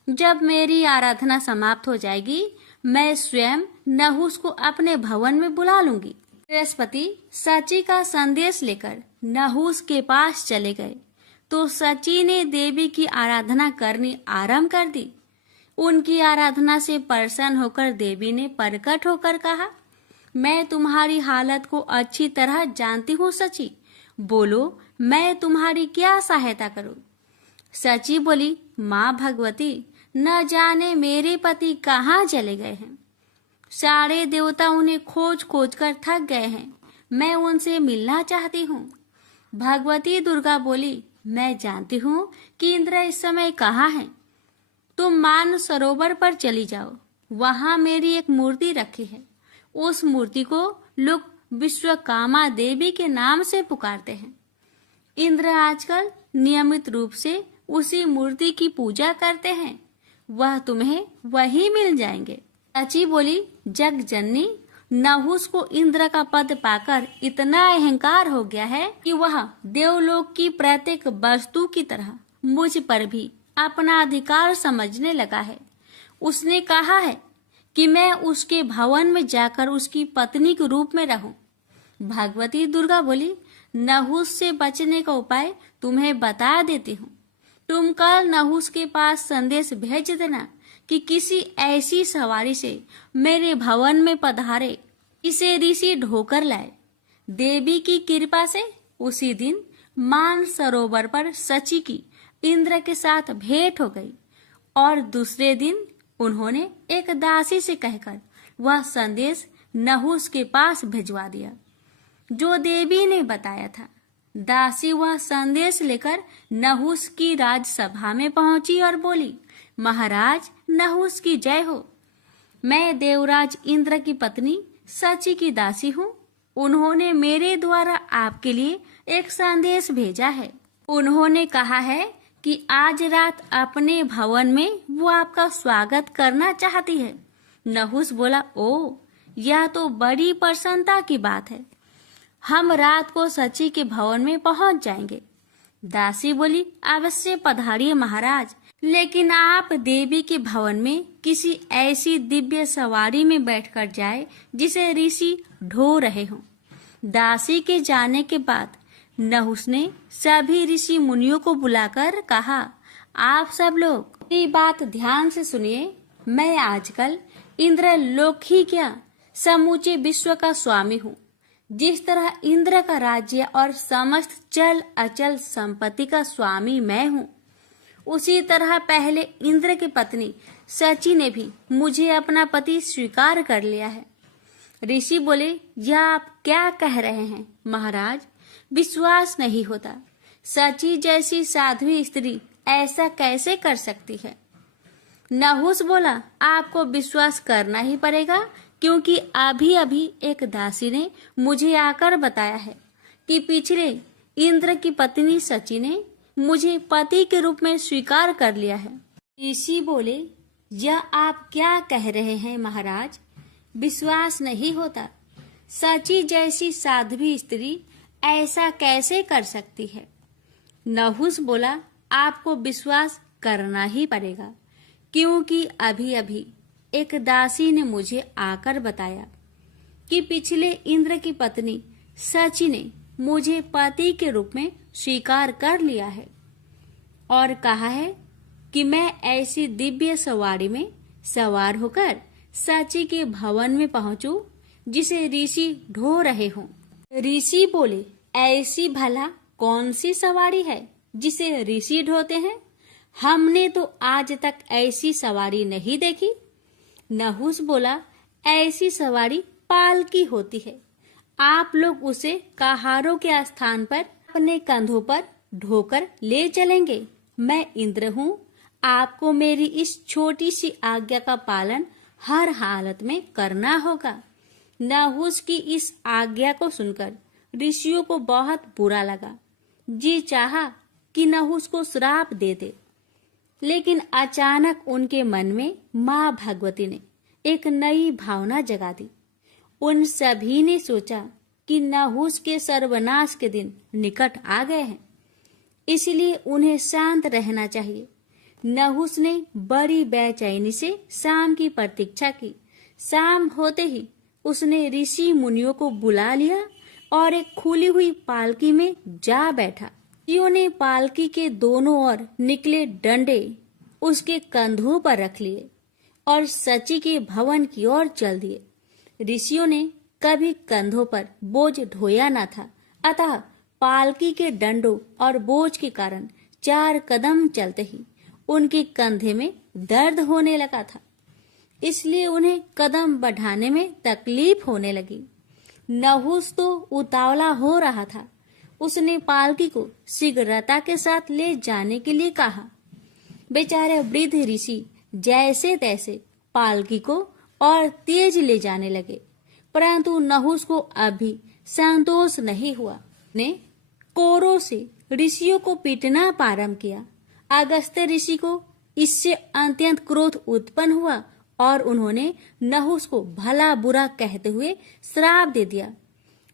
जब मेरी आराधना समाप्त हो जाएगी मैं स्वयं नहुस को अपने भवन में बुला लूंगी। बृहस्पति सची का संदेश लेकर नहुस के पास चले गए तो सची ने देवी की आराधना करनी आरंभ कर दी। उनकी आराधना से प्रसन्न होकर देवी ने प्रकट होकर कहा, मैं तुम्हारी हालत को अच्छी तरह जानती हूँ सची, बोलो मैं तुम्हारी क्या सहायता करूँ? सची बोली, माँ भगवती, न जाने मेरे पति कहाँ चले गए हैं। सारे देवता उन्हें खोज खोज कर थक गए हैं। मैं उनसे मिलना चाहती हूँ। भगवती दुर्गा बोली, मैं जानती हूँ कि इंद्र इस समय कहाँ है। तुम मान सरोवर पर चली जाओ, वहाँ मेरी एक मूर्ति रखी है। उस मूर्ति को लोग विश्वकामा देवी के नाम से पुकारते हैं। इंद्र आजकल नियमित रूप से उसी मूर्ति की पूजा करते हैं। वह तुम्हें वही मिल जाएंगे। सची बोली, जग जननी, नहुस को इंद्र का पद पाकर इतना अहंकार हो गया है कि वह देवलोक की प्रत्येक वस्तु की तरह मुझ पर भी अपना अधिकार समझने लगा है। उसने कहा है कि मैं उसके भवन में जाकर उसकी पत्नी के रूप में रहूं। भगवती दुर्गा बोली, नहुस से बचने का उपाय तुम्हें बता देती हूँ। तुम कल नहुस के पास संदेश भेज देना कि किसी ऐसी सवारी से मेरे भवन में पधारे, इसे ऋषि ढोकर लाए। देवी की कृपा से उसी दिन मान सरोवर पर सची की इंद्र के साथ भेंट हो गई और दूसरे दिन उन्होंने एक दासी से कहकर वह संदेश नहुस के पास भिजवा दिया जो देवी ने बताया था। दासी वह संदेश लेकर नहुस की राजसभा में पहुंची और बोली, महाराज, नहुस की जय हो। मैं देवराज इंद्र की पत्नी सची की दासी हूँ। उन्होंने मेरे द्वारा आपके लिए एक संदेश भेजा है। उन्होंने कहा है कि आज रात अपने भवन में वो आपका स्वागत करना चाहती है। नहुस बोला, ओ, यह तो बड़ी प्रसन्नता की बात है। हम रात को सची के भवन में पहुंच जाएंगे। दासी बोली, अवश्य पधारिए महाराज, लेकिन आप देवी के भवन में किसी ऐसी दिव्य सवारी में बैठकर जाए जिसे ऋषि ढो रहे हों। दासी के जाने के बाद नहुस ने सभी ऋषि मुनियों को बुलाकर कहा, आप सब लोग मेरी बात ध्यान से सुनिए। मैं आजकल इंद्र लोक ही क्या, समूचे विश्व का स्वामी हूँ। जिस तरह इंद्र का राज्य और समस्त चल अचल संपत्ति का स्वामी मैं हूँ, उसी तरह पहले इंद्र की पत्नी सची ने भी मुझे अपना पति स्वीकार कर लिया है। ऋषि बोले, यह आप क्या कह रहे हैं महाराज? विश्वास नहीं होता। सची जैसी साध्वी स्त्री ऐसा कैसे कर सकती है? नहुस बोला, आपको विश्वास करना ही पड़ेगा, क्योंकि अभी अभी एक दासी ने मुझे आकर बताया है कि पिछले इंद्र की पत्नी सची ने मुझे पति के रूप में स्वीकार कर लिया है। ऋषि बोले, यह आप क्या कह रहे हैं महाराज? विश्वास नहीं होता। सची जैसी साध्वी स्त्री ऐसा कैसे कर सकती है? नहुस बोला, आपको विश्वास करना ही पड़ेगा, क्योंकि अभी अभी एक दासी ने मुझे आकर बताया कि पिछले इंद्र की पत्नी सची ने मुझे पति के रूप में स्वीकार कर लिया है और कहा है कि मैं ऐसी दिव्य सवारी में सवार होकर सची के भवन में पहुंचूं जिसे ऋषि ढो रहे हों। ऋषि बोले, ऐसी भला कौन सी सवारी है जिसे ऋषि ढोते हैं? हमने तो आज तक ऐसी सवारी नहीं देखी। नहुस बोला, ऐसी सवारी पालकी होती है। आप लोग उसे कहारों के स्थान पर अपने कंधों पर ढोकर ले चलेंगे। मैं इंद्र हूँ। आपको मेरी इस छोटी सी आज्ञा का पालन हर हालत में करना होगा। नहुस की इस आज्ञा को सुनकर ऋषियों को बहुत बुरा लगा। जी चाहा कि नहुस को श्राप दे दे, लेकिन अचानक उनके मन में माँ भगवती ने एक नई भावना जगा दी। उन सभी ने सोचा कि नहुस के सर्वनाश के दिन निकट आ गए हैं, इसलिए उन्हें शांत रहना चाहिए। नहुस ने बड़ी बेचैनी से शाम की प्रतीक्षा की। शाम होते ही उसने ऋषि मुनियों को बुला लिया और एक खुली हुई पालकी में जा बैठा। ऋषियों ने पालकी के दोनों ओर निकले डंडे उसके कंधों पर रख लिए और सची के भवन की ओर चल दिए। ऋषियों ने कभी कंधों पर बोझ ढोया न था, अतः पालकी के डंडों और बोझ के कारण 4 कदम चलते ही उनके कंधे में दर्द होने लगा था, इसलिए उन्हें कदम बढ़ाने में तकलीफ होने लगी। नहुस तो उतावला हो रहा था। उसने पालकी को शीघ्रता के साथ ले जाने के लिए कहा। बेचारे वृद्ध ऋषि जैसे तैसे पालकी को और तेज ले जाने लगे, परंतु नहुस को अभी संतोष नहीं हुआ। ने कोरों से ऋषियों को पीटना प्रारंभ किया। अगस्त्य ऋषि को इससे अत्यंत क्रोध उत्पन्न हुआ और उन्होंने नहुस को भला बुरा कहते हुए श्राप दे दिया।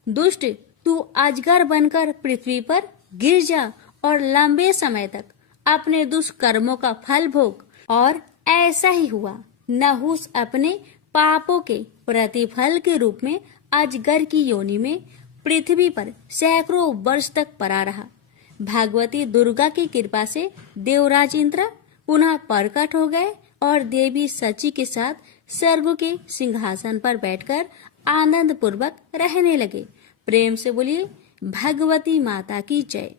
दुष्ट, तू अजगर बनकर पृथ्वी पर गिर जा और लंबे समय तक अपने दुष्कर्मों का फल भोग। और ऐसा ही हुआ। नहुस अपने पापों के प्रतिफल के रूप में अजगर की योनि में पृथ्वी पर सैकड़ों वर्ष तक पड़ा रहा। भगवती दुर्गा की कृपा से देवराज इंद्र पुनः प्रकट हो गए और देवी सची के साथ स्वर्ग के सिंहासन पर बैठकर आनंद पूर्वक रहने लगे। प्रेम से बोलिए भगवती माता की जय।